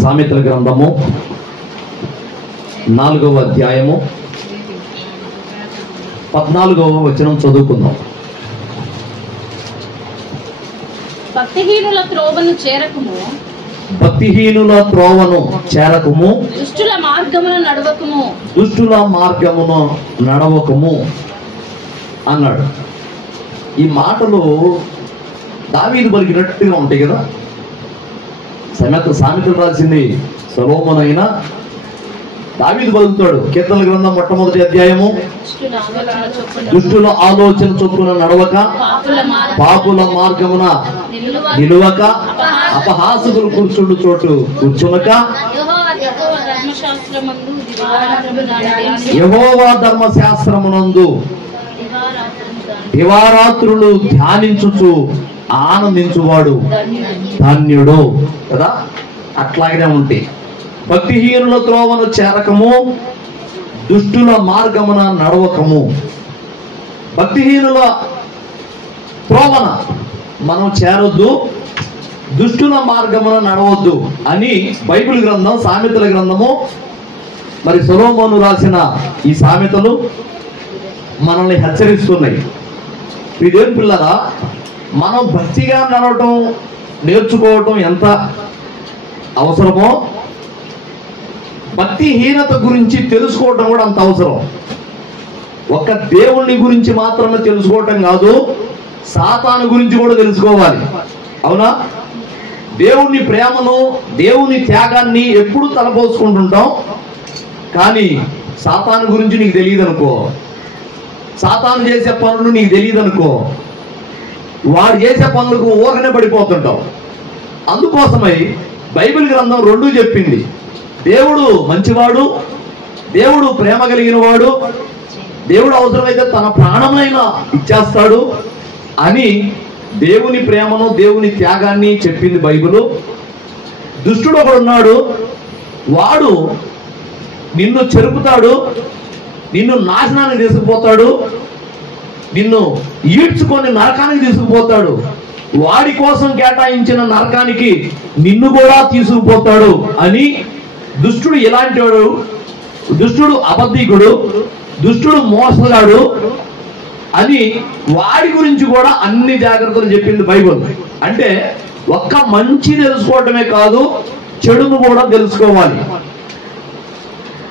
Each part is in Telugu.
సామెతల గ్రంథము 4వ అధ్యాయము 14వ వచనం చదువుకుందాం. భక్తిహీనుల త్రోవను చేరకుము, భక్తిహీనుల త్రోవను చేరకుము, దుష్టుల మార్గమున నడవకుము, దుష్టుల మార్గమును నడవకము అన్నాడు. ఈ మాటలు దావీదు పలికినట్టుగా ఉంటాయి కదా. సామెతలు రాసింది సొలొమోను అయినా దావీదు పలుకుతాడు. కీర్తనల గ్రంథం 1వ అధ్యాయము, దుష్టుల ఆలోచన చొప్పున నడవక, పాపుల మార్గమున నిలువక, అపహాసకులు కూర్చుండు చోటు కూర్చునక, యెహోవా ధర్మశాస్త్రమునందు దివారాత్రులు ధ్యానించుచు ఆనందించువాడు ధన్యుడు కదా. అట్లాగనే ఉంటాయి. భక్తిహీనుల త్రోవను చేరకము, దుష్టుల మార్గమున నడవకము. భక్తిహీనుల త్రోవన మనం చేరొద్దు, దుష్టుల మార్గమున నడవద్దు అని బైబిల్ గ్రంథం, సామెతల గ్రంథము, మరి సొలొమోను రాసిన ఈ సామెతలు మనల్ని హెచ్చరిస్తున్నాయి. ఇదేం పిల్లరా, మనం భక్తిగా నడవటం నేర్చుకోవటం ఎంత అవసరమో, భక్తిహీనత గురించి తెలుసుకోవటం కూడా అంత అవసరం. ఒక్క దేవుని గురించి మాత్రమే తెలుసుకోవటం కాదు, సాతాను గురించి కూడా తెలుసుకోవాలి. అవునా? దేవుని ప్రేమను, దేవుని త్యాగాన్ని ఎప్పుడు తలపోసుకుంటుంటాం, కానీ సాతాను గురించి నీకు తెలియదు అనుకో, సాతాను చేసే పనులు నీకు తెలియదు అనుకో, వాడు చేసే పనులకు ఊరకనే పడిపోతుంటాం. అందుకోసమై బైబిల్ గ్రంథం రెండూ చెప్పింది. దేవుడు మంచివాడు, దేవుడు ప్రేమ కలిగిన వాడు, దేవుడు అవసరమైతే తన ప్రాణమైనా ఇచ్చేస్తాడు అని దేవుని ప్రేమను, దేవుని త్యాగాన్ని చెప్పింది బైబిలు. దుష్టుడు ఒకడున్నాడు, వాడు నిన్ను చెరుపుతాడు, నిన్ను నాశనానికి తీసుకుపోతాడు, నిన్ను ఈడ్చుకొని నరకానికి తీసుకుపోతాడు. వాడి కోసం కేటాయించిన నరకానికి నిన్ను కూడా తీసుకుపోతాడు అని దుష్టుడు ఇలాంటి వాడు, దుష్టుడు అబద్ధికుడు, దుష్టుడు మోసగాడు అని వాడి గురించి కూడా అన్ని జాగ్రత్తలు చెప్పింది బైబిల్. అంటే ఒక్క మంచి తెలుసుకోవటమే కాదు, చెడును కూడా తెలుసుకోవాలి.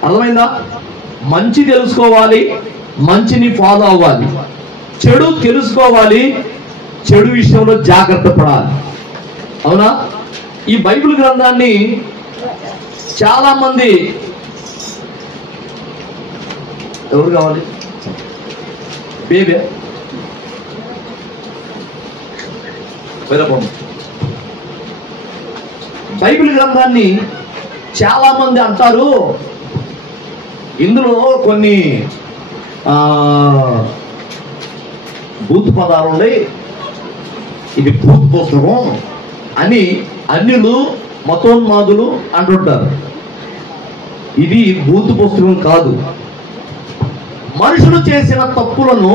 అర్థమైందా? మంచి తెలుసుకోవాలి, మంచిని ఫాలో అవ్వాలి. చెడు తెలుసుకోవాలి, చెడు విషయంలో జాగ్రత్త పడాలి. అవునా? ఈ బైబిల్ గ్రంథాన్ని చాలా మంది, ఎవరు కావాలి బేబీ బైబిల్ గ్రంథాన్ని చాలా మంది అంటారు, ఇందులో కొన్ని భూత్ పదాలు ఉన్నాయి, ఇది భూత్ పుస్తకం అని అన్యులు, మతోన్మాదులు అంటుంటారు. ఇది భూత్ పుస్తకం కాదు. మనుషులు చేసిన తప్పులను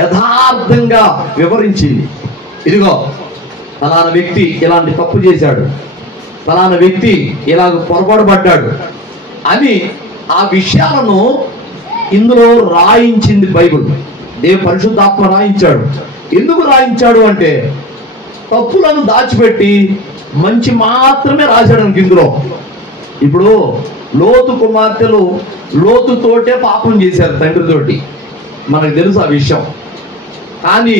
యథార్థంగా వివరించింది. ఇదిగో ఫలానా వ్యక్తి ఇలాంటి తప్పు చేశాడు, ఫలానా వ్యక్తి ఇలాగ పొరపాటు పడ్డాడు అని ఆ విషయాలను ఇందులో రాయించింది బైబిల్. పరిశుద్ధాత్మ రాయించాడు. ఎందుకు రాయించాడు అంటే తప్పులను దాచిపెట్టి మంచి మాత్రమే రాశాడు ఇందులో. ఇప్పుడు లోతు కుమార్తెలు లోతుతోటే పాపం చేశారు తండ్రితోటి, మనకు తెలుసు ఆ విషయం. కానీ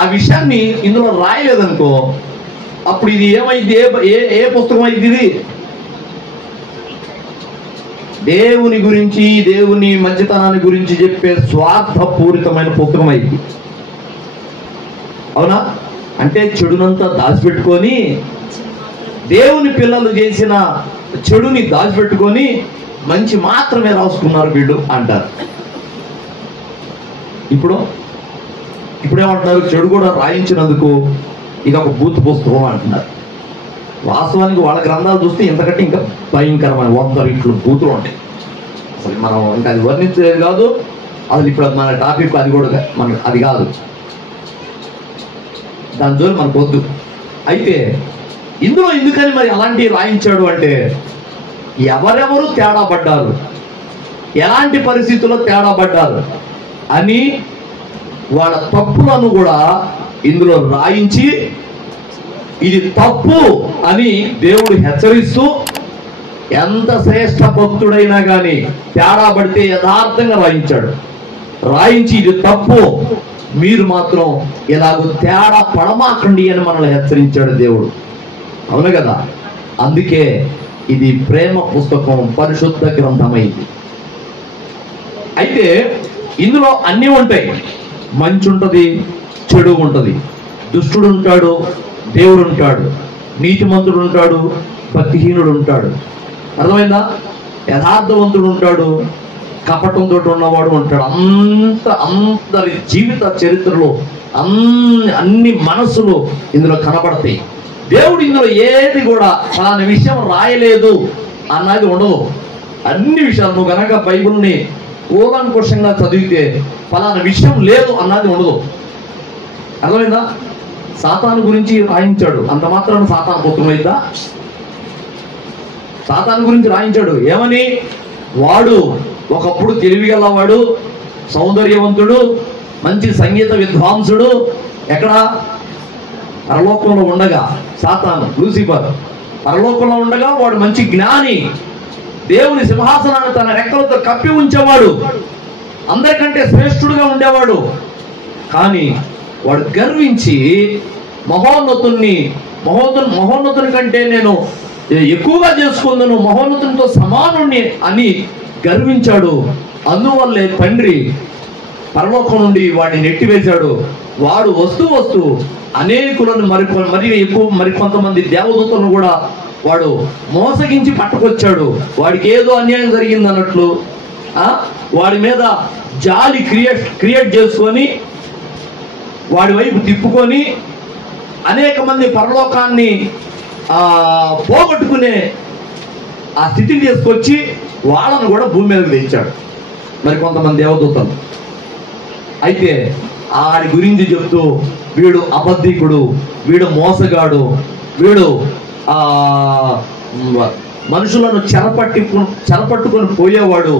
ఆ విషయాన్ని ఇందులో రాయలేదనుకో, అప్పుడు ఇది ఏమైంది? ఏ పుస్తకం అయింది? ఇది దేవుని గురించి, దేవుని మంచితనాన్ని గురించి చెప్పే స్వార్థపూరితమైన పుస్తకం అయింది. అవునా? అంటే చెడునంతా దాచిపెట్టుకొని, దేవుని పిల్లలు చేసిన చెడుని దాచిపెట్టుకొని మంచి మాత్రమే రాసుకున్నారు వీళ్ళు అంటారు. ఇప్పుడేమంటున్నారు? చెడు కూడా రాయించినందుకు ఇక ఒక భూత్ పుస్తకం అంటున్నారు. వాస్తవానికి వాళ్ళ గ్రంథాలు చూస్తే ఇంతకంటే ఇంకా భయంకరమైన 100 రెట్లు బూతులు ఉంటాయి. అసలు మనం ఇంకా అది వర్ణించేది కాదు. అసలు ఇప్పుడు మన టాపిక్ అది కూడా అది కాదు, దాని జోలు మనకు వద్దు. అయితే ఇందులో ఎందుకని మరి అలాంటివి రాయించాడు అంటే, ఎవరెవరు తేడా పడ్డారు, ఎలాంటి పరిస్థితుల్లో తేడా పడ్డారు అని వాళ్ళ తప్పులను కూడా ఇందులో రాయించి, ఇది తప్పు అని దేవుడు హెచ్చరిస్తూ, ఎంత శ్రేష్ఠ భక్తుడైనా కానీ తేడా పడితే యథార్థంగా రాయించి ఇది తప్పు, మీరు మాత్రం ఇలాగ తేడా పడమాకండి అని మనల్ని హెచ్చరించాడు దేవుడు. అవును కదా? అందుకే ఇది ప్రేమ పుస్తకం, పరిశుద్ధ గ్రంథమైంది. అయితే ఇందులో అన్నీ ఉంటాయి. మంచి ఉంటుంది, చెడు ఉంటుంది, దుష్టుడు ఉంటాడు, దేవుడు ఉంటాడు, నీతిమంతుడు ఉంటాడు, భక్తిహీనుడు ఉంటాడు. అర్థమైందా? యథార్థవంతుడు ఉంటాడు, కపటంతో ఉన్నవాడు ఉంటాడు. అందరి జీవిత చరిత్రలో అన్ని మనసులు ఇందులో కనబడతాయి. దేవుడు ఇందులో ఏది కూడా అలాంటి విషయం రాయలేదు అన్నది ఉండదు. అన్ని విషయాలు నువ్వు కనుక బైబిల్ని కూలంకుషంగా చదివితే ఫలానా విషయం లేదు అన్నది ఉండదు. అర్థమైందా? సాతాను గురించి రాయించాడు, అంత మాత్రాన సాతాను పుత్రమైందా? సాతాను గురించి రాయించాడు. ఏమని? వాడు ఒకప్పుడు తెలివిగలవాడు, సౌందర్యవంతుడు, మంచి సంగీత విద్వాంసుడు. ఎక్కడ? పరలోకంలో ఉండగా. సాతాను, లూసిఫర్ పరలోకంలో ఉండగా వాడు మంచి జ్ఞాని, దేవుని సింహాసనాన్ని తన రెక్కలతో కప్పి ఉంచేవాడు, అందరికంటే శ్రేష్ఠుడుగా ఉండేవాడు. కానీ వాడు గర్వించి మహోన్నతుని కంటే నేను ఎక్కువగా చేసుకుందును, మహోన్నతునితో సమానుణ్ణి అని గర్వించాడు. అందువల్లే తండ్రి పరలోకం నుండి వాడిని నెట్టివేశాడు. వాడు వస్తూ అనేకులను మరికొంతమంది దేవదూతలను కూడా వాడు మోసగించి పట్టుకొచ్చాడు. వాడికి ఏదో అన్యాయం జరిగింది అన్నట్లు వాడి మీద జాలి క్రియేట్ చేసుకొని వాడి వైపు తిప్పుకొని అనేక మంది పరలోకాన్ని పోగొట్టుకునే ఆ స్థితిని తీసుకొచ్చి వాళ్ళను కూడా భూమి మీదకి తెచ్చాడు, మరి కొంతమంది దేవదూతలు. అయితే ఆడి గురించి చెప్తూ వీడు అబద్ధికుడు, వీడు మోసగాడు, వీడు మనుషులను చెరపట్టుకొని పోయేవాడు,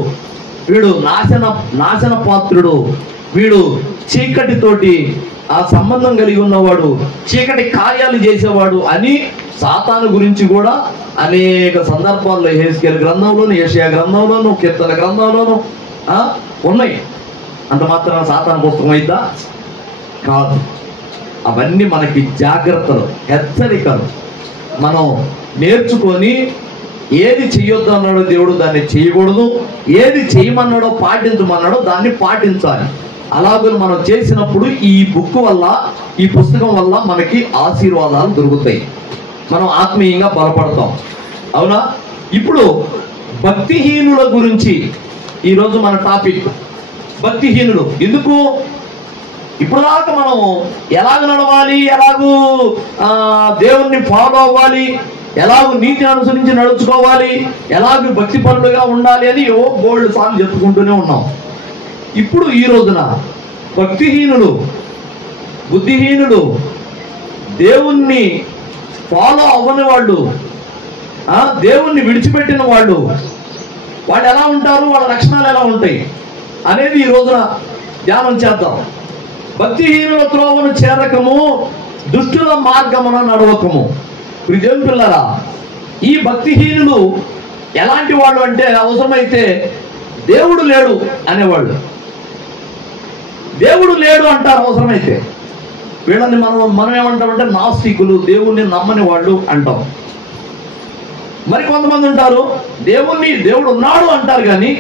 వీడు నాశన పాత్రుడు, వీడు చీకటితోటి ఆ సంబంధం కలిగి ఉన్నవాడు, చీకటి కార్యాలు చేసేవాడు అని సాతాను గురించి కూడా అనేక సందర్భాల్లో యెహెజ్కేలు గ్రంథంలోను, యెషయా గ్రంథంలోను, కీర్తన గ్రంథంలోను ఉన్నాయి. అంత మాత్రం సాతాను పుస్తకం అయిద్దా? కాదు. అవన్నీ మనకి జాగ్రత్తలు, హెచ్చరికలు. మనం నేర్చుకొని ఏది చెయ్యొద్దు అన్నాడో దేవుడు దాన్ని చేయకూడదు, ఏది చేయమన్నాడో పాటించమన్నాడో దాన్ని పాటించాలి. అలాగే మనం చేసినప్పుడు ఈ బుక్ వల్ల, ఈ పుస్తకం వల్ల మనకి ఆశీర్వాదాలు దొరుకుతాయి, మనం ఆత్మీయంగా బలపడతాం. అవునా? ఇప్పుడు భక్తిహీనుల గురించి ఈరోజు మన టాపిక్. భక్తిహీనుడు ఎందుకు? ఇప్పుడు దాకా మనం ఎలాగ నడవాలి, ఎలాగూ దేవుణ్ణి ఫాలో అవ్వాలి, ఎలాగూ నీతిని అనుసరించి నడుచుకోవాలి, ఎలాగూ భక్తి పరులుగా ఉండాలి అని గోల్డ్ సాంగ్ చెప్పుకుంటూనే ఉన్నాం. ఇప్పుడు ఈ రోజున భక్తిహీనుడు, బుద్ధిహీనుడు, దేవుణ్ణి ఫాలో అవ్వని వాళ్ళు, దేవుణ్ణి విడిచిపెట్టిన వాళ్ళు ఎలా ఉంటారు, వాళ్ళ లక్షణాలు ఎలా ఉంటాయి అనేది ఈ రోజున ధ్యానం చేద్దాం. భక్తిహీనుల త్రోవను చేరకము, దుష్టుల మార్గమున నడవకము. దేవుని పిల్లరా, ఈ భక్తిహీనులు ఎలాంటి వాళ్ళు అంటే, అవసరమైతే దేవుడు లేడు అనేవాళ్ళు. దేవుడు లేడు అంటారు అవసరమైతే. వీళ్ళని మనం ఏమంటామంటే నాస్తికులు, దేవుణ్ణి నమ్మని వాళ్ళు అంటాం. మరి కొంతమంది ఉంటారు దేవుడు ఉన్నాడు అంటారు, కానీ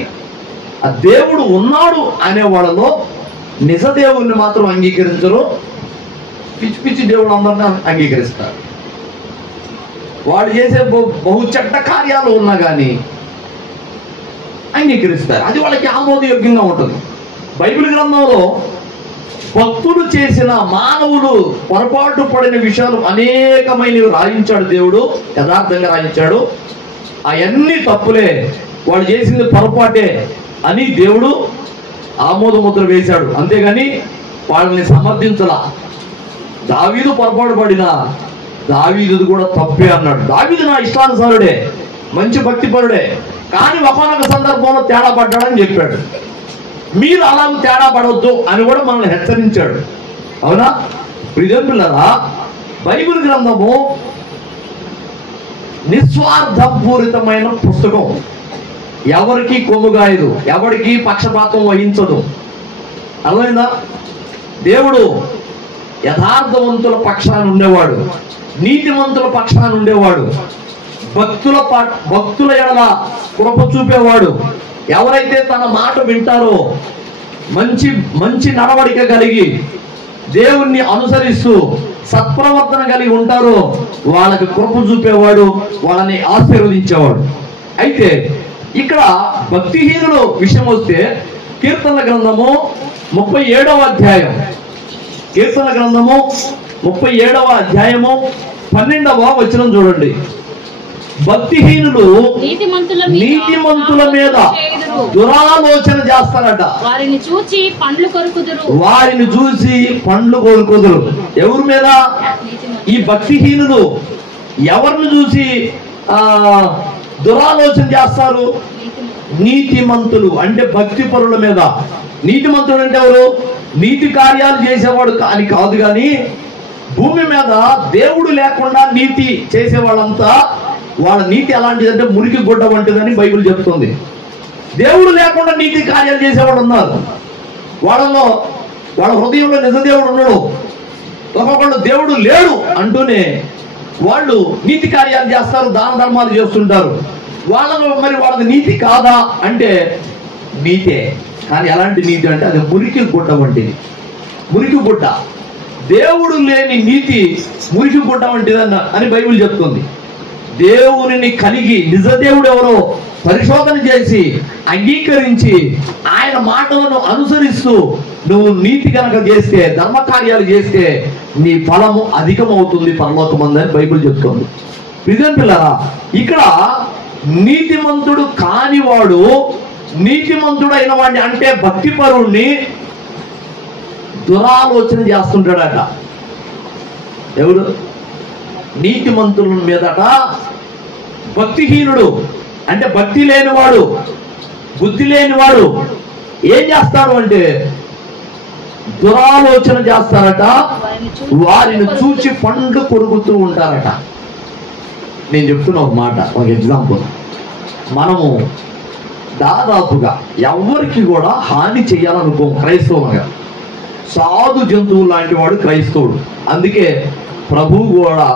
ఆ దేవుడు ఉన్నాడు అనే వాళ్ళలో నిజ దేవుణ్ణి మాత్రం అంగీకరించరు, పిచ్చి పిచ్చి దేవుడు అందరినీ అంగీకరిస్తారు. వాడు చేసే బహు చెడ్డ కార్యాలు ఉన్నా కానీ అంగీకరిస్తారు, అది వాళ్ళకి ఆమోదయోగ్యంగా ఉంటుంది. బైబిల్ గ్రంథంలో భక్తులు చేసిన, మానవులు పొరపాటు పడిన విషయాలు అనేకమైనవి రాయించాడు దేవుడు, యథార్థంగా రాయించాడు. అవన్నీ తప్పులే, వాడు చేసింది పొరపాటే అని దేవుడు ఆమోద ముద్ర వేశాడు. అంతేగాని వాళ్ళని సమర్థించలా. దావీదు పొరపాటు పడినా దావీదు కూడా తప్పే అన్నాడు. దావీదు నా ఇష్టానుసారుడే, మంచి భక్తిపరుడే, కానీ ఒకనొక సందర్భంలో తేడా పడ్డాడని చెప్పాడు. మీరు అలాగ తేడా పడవద్దు అని కూడా మనల్ని హెచ్చరించాడు. అవునా? ప్రియమిత్రులారా, బైబిల్ గ్రంథము నిస్వార్థపూరితమైన పుస్తకం. ఎవరికి కొమ్ముగాయదు, ఎవరికి పక్షపాతం వహించదు. అర్థమైందా? దేవుడు యథార్థవంతుల పక్షాన ఉండేవాడు, నీతిమంతుల పక్షాన ఉండేవాడు, భక్తుల ఎడల కృప చూపేవాడు. ఎవరైతే తన మాట వింటారో, మంచి మంచి నడవడిక కలిగి దేవుణ్ణి అనుసరిస్తూ సత్ప్రవర్తన కలిగి ఉంటారో వాళ్ళకి కృప చూపేవాడు, వాళ్ళని ఆశీర్వదించేవాడు. అయితే ఇక్కడ భక్తిహీనుల విషయం వస్తే కీర్తనల గ్రంథము 37వ అధ్యాయం, కీర్తన గ్రంథము 37వ అధ్యాయము 12వ వచనం చూడండి. భక్తిహీనులు నీతిమంతుల మీద దురాలోచన చేస్తారట. వారిని చూసి పండ్లు కొరుకుదురు. ఎవరి మీద? ఈ భక్తిహీనులు ఎవరిని చూసి దురాలోచన చేస్తారు? నీతిమంతులు అంటే భక్తి పరుల మీద. నీతిమంతుడు అంటే ఎవరు? నీతి కార్యాలు చేసేవాడు అని కాదు, కానీ భూమి మీద దేవుడు లేకుండా నీతి చేసేవాళ్ళంతా వాళ్ళ నీతి ఎలాంటిదంటే మురికి గుడ్డ వంటిదని బైబిల్ చెప్తుంది. దేవుడు లేకుండా నీతి కార్యాలు చేసేవాళ్ళు ఉన్నారు. వాళ్ళ హృదయంలో నిజదేవుడు ఉన్నాడు, ఒక్కొక్కళ్ళు దేవుడు లేడు అంటూనే వాళ్ళు నీతి కార్యాలు చేస్తారు, దాన ధర్మాలు చేస్తుంటారు. వాళ్ళది నీతి కాదా అంటే నీతే, కానీ ఎలాంటి నీతి అంటే అది మురికి గుడ్డ వంటిది. మురికి గుడ్డ, దేవుడు లేని నీతి మురికి గుడ్డ వంటిది అని బైబిల్ చెప్తుంది. దేవుని కలిగి నిజదేవుడు ఎవరో పరిశోధన చేసి అంగీకరించి ఆయన మాటలను అనుసరిస్తూ నువ్వు నీతి కనుక చేస్తే, ధర్మకార్యాలు చేస్తే నీ ఫలము అధికమవుతుంది పరలోకమందని బైబిల్ చెప్తుంది. పిల్లరా, ఇక్కడ నీతిమంతుడు కానివాడు నీతిమంతుడైన వాడిని అంటే భక్తిపరుణ్ణి దురాలోచన చేస్తుంటాడట. ఎవడు? నీతిమంతుల మీదట భక్తిహీనుడు అంటే భక్తి లేనివాడు, బుద్ధి లేనివాడు ఏం చేస్తాడు అంటే దురాలోచన చేస్తారట. వారిని చూచి పండ్లు కొరుకుతూ ఉంటారట. నేను చెప్తున్నా ఒక మాట, ఒక ఎగ్జాంపుల్. మనము దాదాపుగా ఎవరికి కూడా హాని చెయ్యాలనుకోం క్రైస్తవులుగా. సాధు జంతువు లాంటి వాడు క్రైస్తవుడు. అందుకే ప్రభువు కూడా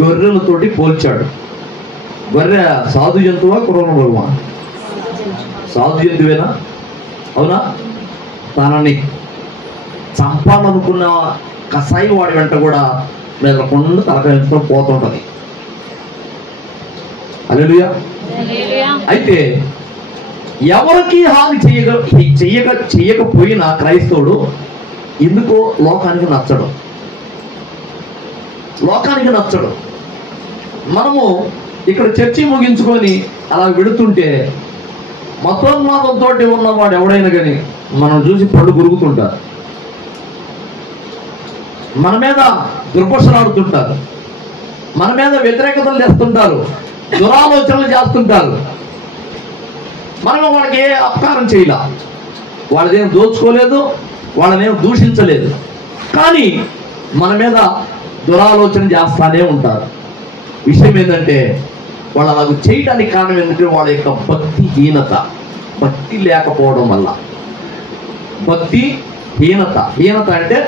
గొర్రెలతోటి పోల్చాడు. గొర్రె సాధు జంతువా క్రూరమృగమా? సాధు జంతువేనా? అవునా? తనని చంపాలనుకున్న కసాయి వాడి వెంట కూడా మెదలకుండా తలకాయంతో పోతుంటది. హల్లెలూయా. అయితే ఎవరికి హాని చేయకపోయినా క్రైస్తవుడు ఎందుకో లోకానికి నచ్చడు. మనము ఇక్కడ చర్చి ముగించుకొని అలా వెడుతుంటే మతోన్మాదంతో ఉన్నవాడు ఎవడైనా కానీ మనం చూసి పళ్ళు గురుగుతుంటారు, మన మీద దుర్భషలాడుతుంటారు, మన మీద వ్యతిరేకతలు చేస్తుంటారు, దురాలోచనలు చేస్తుంటారు. మనం వాళ్ళకి ఏ అపకారం చేయలే, వాళ్ళదేం దోచుకోలేదు, వాళ్ళనేం దూషించలేదు, కానీ మన మీద దురాలోచన చేస్తానే ఉంటారు. విషయం ఏంటంటే వాళ్ళు అలాగ చేయడానికి కారణం ఏంటంటే వాళ్ళ యొక్క భక్తిహీనత, భక్తి లేకపోవడం వల్ల. హీనత అంటే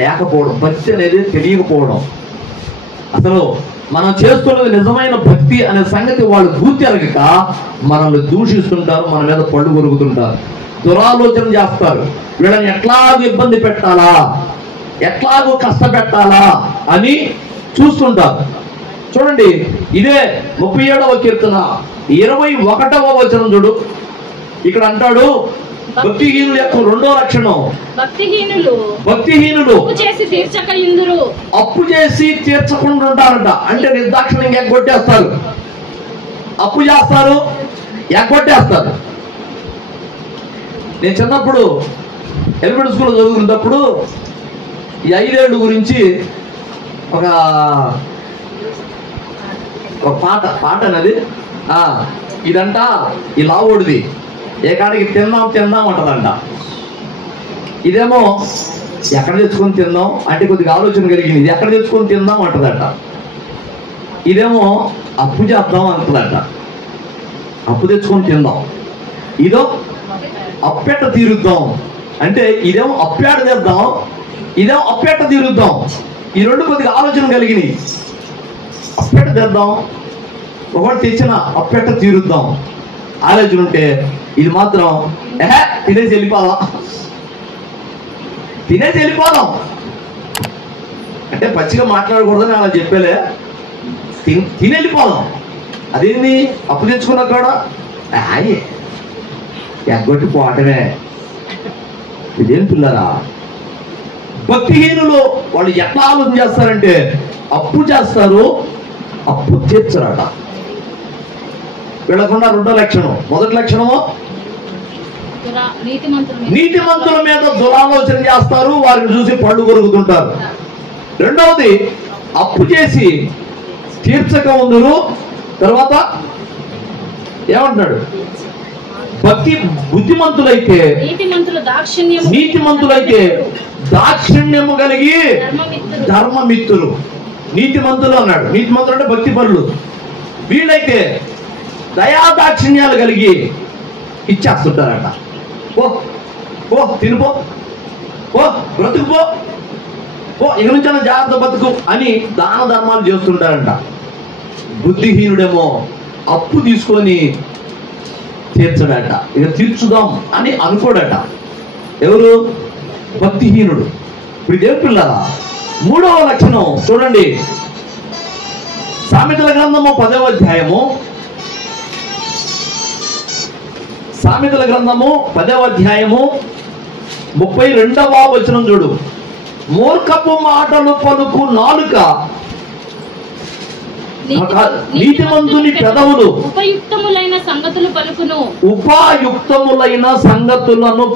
లేకపోవడం, భక్తి అనేది తెలియకపోవడం. అసలు మనం చేస్తున్నది నిజమైన భక్తి అనే సంగతి వాళ్ళు గుర్తెరగక మనల్ని దూషిస్తుంటారు, మన మీద పళ్ళు కొరుకుతుంటారు, దురాలోచన చేస్తారు. వీళ్ళని ఎట్లాగో ఇబ్బంది పెట్టాలా, ఎట్లాగో కష్టపెట్టాలా అని చూస్తుంటారు. చూడండి, ఇదే 37వ కీర్తన 21వ వచనం చూడు. ఇక్కడ అంటాడు భక్తిహీనుల యొక్క రెండో లక్షణం, భక్తిహీనులు అప్పు చేసి తీర్చకుండా ఉంటారంట. అంటే నిర్దాక్షిణ్యంగా ఎగ్గొట్టేస్తారు, అప్పు చేస్తారు, ఎగ్గొట్టేస్తారు. నేను చిన్నప్పుడు ఎలిమెంటరీ స్కూల్లో చదువుకున్నప్పుడు ఈ 5 ఏళ్ళు గురించి ఒక ఒక పాట అనేది ఇదంట ఈ లావుడిది ఏ కాడికి తిందాం అంటదంట. ఇదేమో ఎక్కడ తెచ్చుకొని తిందాం అంటే కొద్దిగా ఆలోచన కలిగింది, ఇది ఎక్కడ తెచ్చుకొని తిందాం అంటదంట. ఇదేమో అప్పు చేద్దాం అంటదంట, అప్పు తెచ్చుకొని తిందాం. ఇదో అప్పెట్ట తీరుద్దాం అంటే ఇదేమో అప్పేట తెద్దాం, ఇదేమో అప్పెట్ట తీరుద్దాం. ఈ రెండు కొద్దిగా ఆలోచన కలిగినాయి. అప్పెట్ట తెద్దాం, ఒకటి తెచ్చిన అప్పెట్ట తీరుద్దాం ఆలోచన ఉంటే, ఇది మాత్రం తినేసి వెళ్ళిపోదాం అంటే పచ్చిగా మాట్లాడకూడదని అలా చెప్పేలే, తిని వెళ్ళిపోదాం. అదేంది అప్పు తెచ్చుకున్నా కూడా ఎగ్గొట్టి పోవటమే. ఇదేం పిల్లరా, భక్తిహీనులు వాళ్ళు ఎట్లా ఆలోచన చేస్తారంటే అప్పు చేస్తారు, అప్పు తీర్చరట. వీళ్ళకుండా రెండో లక్షణం. మొదటి లక్షణము నీతిమంతుల మీద దురాలోచన చేస్తారు, వారిని చూసి పళ్ళు కొరుకుతుంటారు. రెండవది అప్పు చేసి తీర్చక ఉందరు. తర్వాత ఏమంటున్నాడు, బుద్ధిమంతులైతే నీతిమంతులైతే దాక్షిణ్యము కలిగి ధర్మమిత్రులు. నీతిమంతులు అన్నాడు, నీతిమంతులు అంటే భక్తి పరులు. వీళ్ళైతే దయాదాక్షిణ్యాలు కలిగి ఇచ్చేస్తుంటారట. ఓ తినిపో, ఓ బ్రతుకుపో, ఓ ఇక నుంచి జాగ్రత్త బతుకు అని దాన ధర్మాలు చేస్తుంటారంట. బుద్ధిహీనుడేమో అప్పు తీసుకొని తీర్చడట, ఇక తీర్చుదాం అని అనుకోడట. ఎవరు? భక్తిహీనుడు. ఇప్పుడు ఇదేం పిల్లరా, మూడవ లక్షణం చూడండి. సామెతల గ్రంథము 10వ అధ్యాయము, సామెతల గ్రంథము 10వ అధ్యాయము 32వ వచనం చూడు. మూర్ఖపు మాటలు పలుకు నాలుక, నీతిమంతుని పెదవులు ఉపయుక్తములైన సంగతులను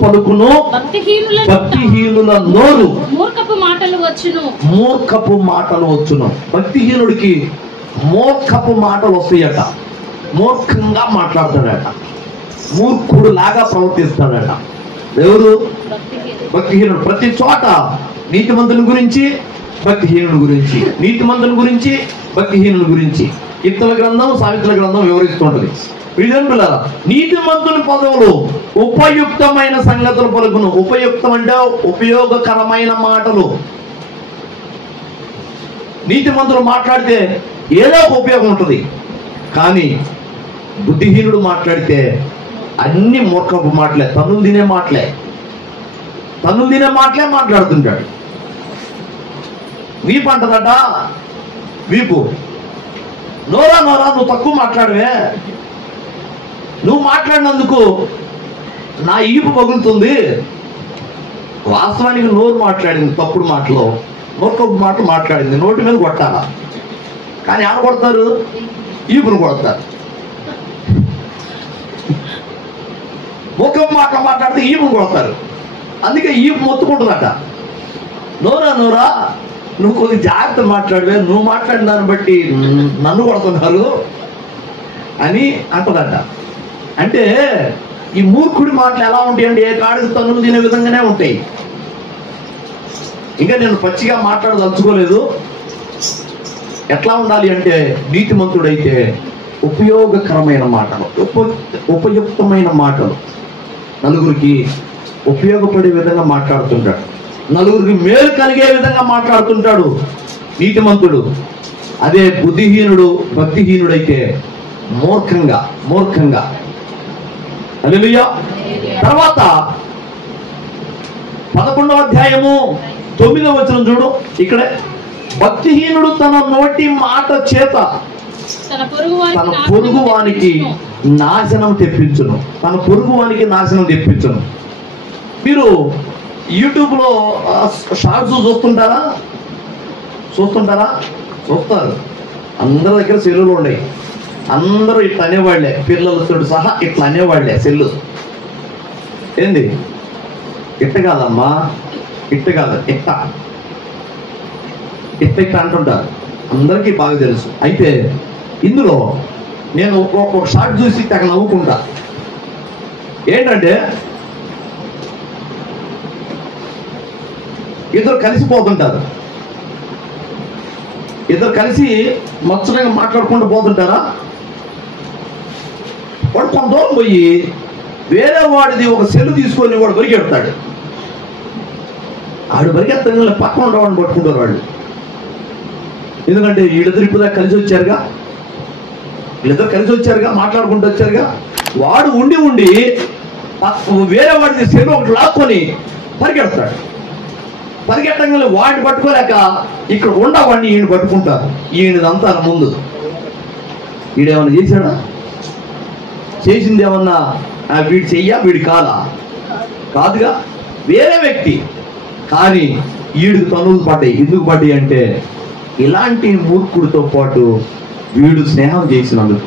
పలుకును, భక్తిహీనుల నోరు మూర్ఖపు మాటలు వచ్చును. భక్తిహీనుడికి మూర్ఖపు మాటలు వస్తాయట, మూర్ఖంగా మాట్లాడతాడట, మూర్ఖుడు లాగా ప్రవర్తిస్తాడట. ఎవరు? భక్తిహీనుడు. ప్రతి చోట నీతిమంతుని గురించి, భక్తిహీనుని గురించి, నీతిమంతుని గురించి, భక్తిహీనుని గురించి కీర్తన గ్రంథం, సామెతల గ్రంథం వివరిస్తుంటది. పిల్లరా, నీతిమంతుని పదవులు ఉపయుక్తమైన సంగతులు పలుకును. ఉపయుక్తం అంటే ఉపయోగకరమైన మాటలు. నీతిమంతులు మాట్లాడితే ఏదో ఒక ఉపయోగం ఉంటుంది, కానీ బుద్ధిహీనుడు మాట్లాడితే అన్ని మూర్ఖపు మాటలే, తన్నులు తినే మాటలే మాట్లాడుతుంటాడు. వీపు అంటదట, వీపు. నోరా నువ్వు తక్కువ మాట్లాడవే, నువ్వు మాట్లాడినందుకు నా ఈపు పగులుతుంది. వాస్తవానికి నోరు మాట్లాడింది తప్పుడు మాటలు, మూర్ఖపు మాటలు మాట్లాడింది, నోటి మీద కొట్టాలా, కానీ ఆడ కొడతారు, ఈపును కొడతారు. మూర్ఖపు మాటలు మాట్లాడితే ఈపును కొడతారు. అందుకే ఈపు మొత్తుకుంటుందట. నోరా నువ్వు కొద్ది జాగ్రత్త మాట్లాడవే, నువ్వు మాట్లాడిన దాన్ని బట్టి నన్ను కొడుతున్నారు అని అంటదట. అంటే ఈ మూర్ఖుడి మాటలు ఎలా ఉంటాయి అంటే ఏ కాడికి తన్నులు తినే విధంగానే ఉంటాయి. ఇంకా నేను పచ్చిగా మాట్లాడదలుచుకోలేదు. ఎట్లా ఉండాలి అంటే నీతిమంతుడైతే ఉపయోగకరమైన మాటలు, ఉపయుక్తమైన మాటలు, నలుగురికి ఉపయోగపడే విధంగా మాట్లాడుతుంటాడు, నలుగురికి మేలు కలిగే విధంగా మాట్లాడుతుంటాడు నీతిమంతుడు. అదే బుద్ధిహీనుడు, భక్తిహీనుడైతే మూర్ఖంగా. హల్లెలూయా. తర్వాత 11వ అధ్యాయము 9వ వచనం చూడు. ఇక్కడే భక్తిహీనుడు తన నోటి మాట చేత తన పొరుగు వానికి నాశనం తెప్పించును. మీరు యూట్యూబ్లో షార్ట్స్ చూస్తుంటారా? చూస్తారు. అందరి దగ్గర సెల్లులు ఉన్నాయి. అందరూ ఇట్లా అనేవాళ్లే, పిల్లలతో సహా ఇట్లా అనేవాళ్లే. సెల్లు ఏంది? ఇట్ట కాదమ్మా, ఇట్ట కాదు, ఇట్ట అంటుంటారు. అందరికీ బాగా తెలుసు. అయితే ఇందులో నేను ఒక షార్ట్ చూసి తెగ నవ్వుకుంటా. ఏంటంటే ఇద్దరు కలిసిపోతుంటారు, ఇద్దరు కలిసి మచ్చగా మాట్లాడుకుంటూ పోతుంటారా. వాడు కొంత దూరం పోయి వేరే వాడిది ఒక సెల్ తీసుకొని వాడు పరిగెడతాడు. ఆడు పరిగెత్తంగా పక్కన ఉండవాడిని పట్టుకుంటారు వాళ్ళు. ఎందుకంటే వీళ్ళిద్దరు ఇప్పుడు కలిసి వచ్చారుగా, వీళ్ళిద్దరు కలిసి వచ్చారుగా, మాట్లాడుకుంటూ వచ్చారుగా. వాడు ఉండి ఉండి వేరే వాడిది సెల్ ఒకటి లాక్కొని పరిగెడతాడు. పరిగెట్టంగా వాడిని పట్టుకోలేక ఇక్కడ ఉండవాడిని ఈయన పట్టుకుంటారు. ఈయనదంతా ముందు వీడేమన్నా చేశాడా? చేసింది ఏమన్నా వీడి చెయ్యా వీడి కాదా? కాదుగా, వేరే వ్యక్తి. కానీ వీడికి తనువులు పడ్డాయి. ఎందుకు పడ్డాయి అంటే ఇలాంటి మూర్ఖుడితో పాటు వీడు స్నేహం చేసినందుకు.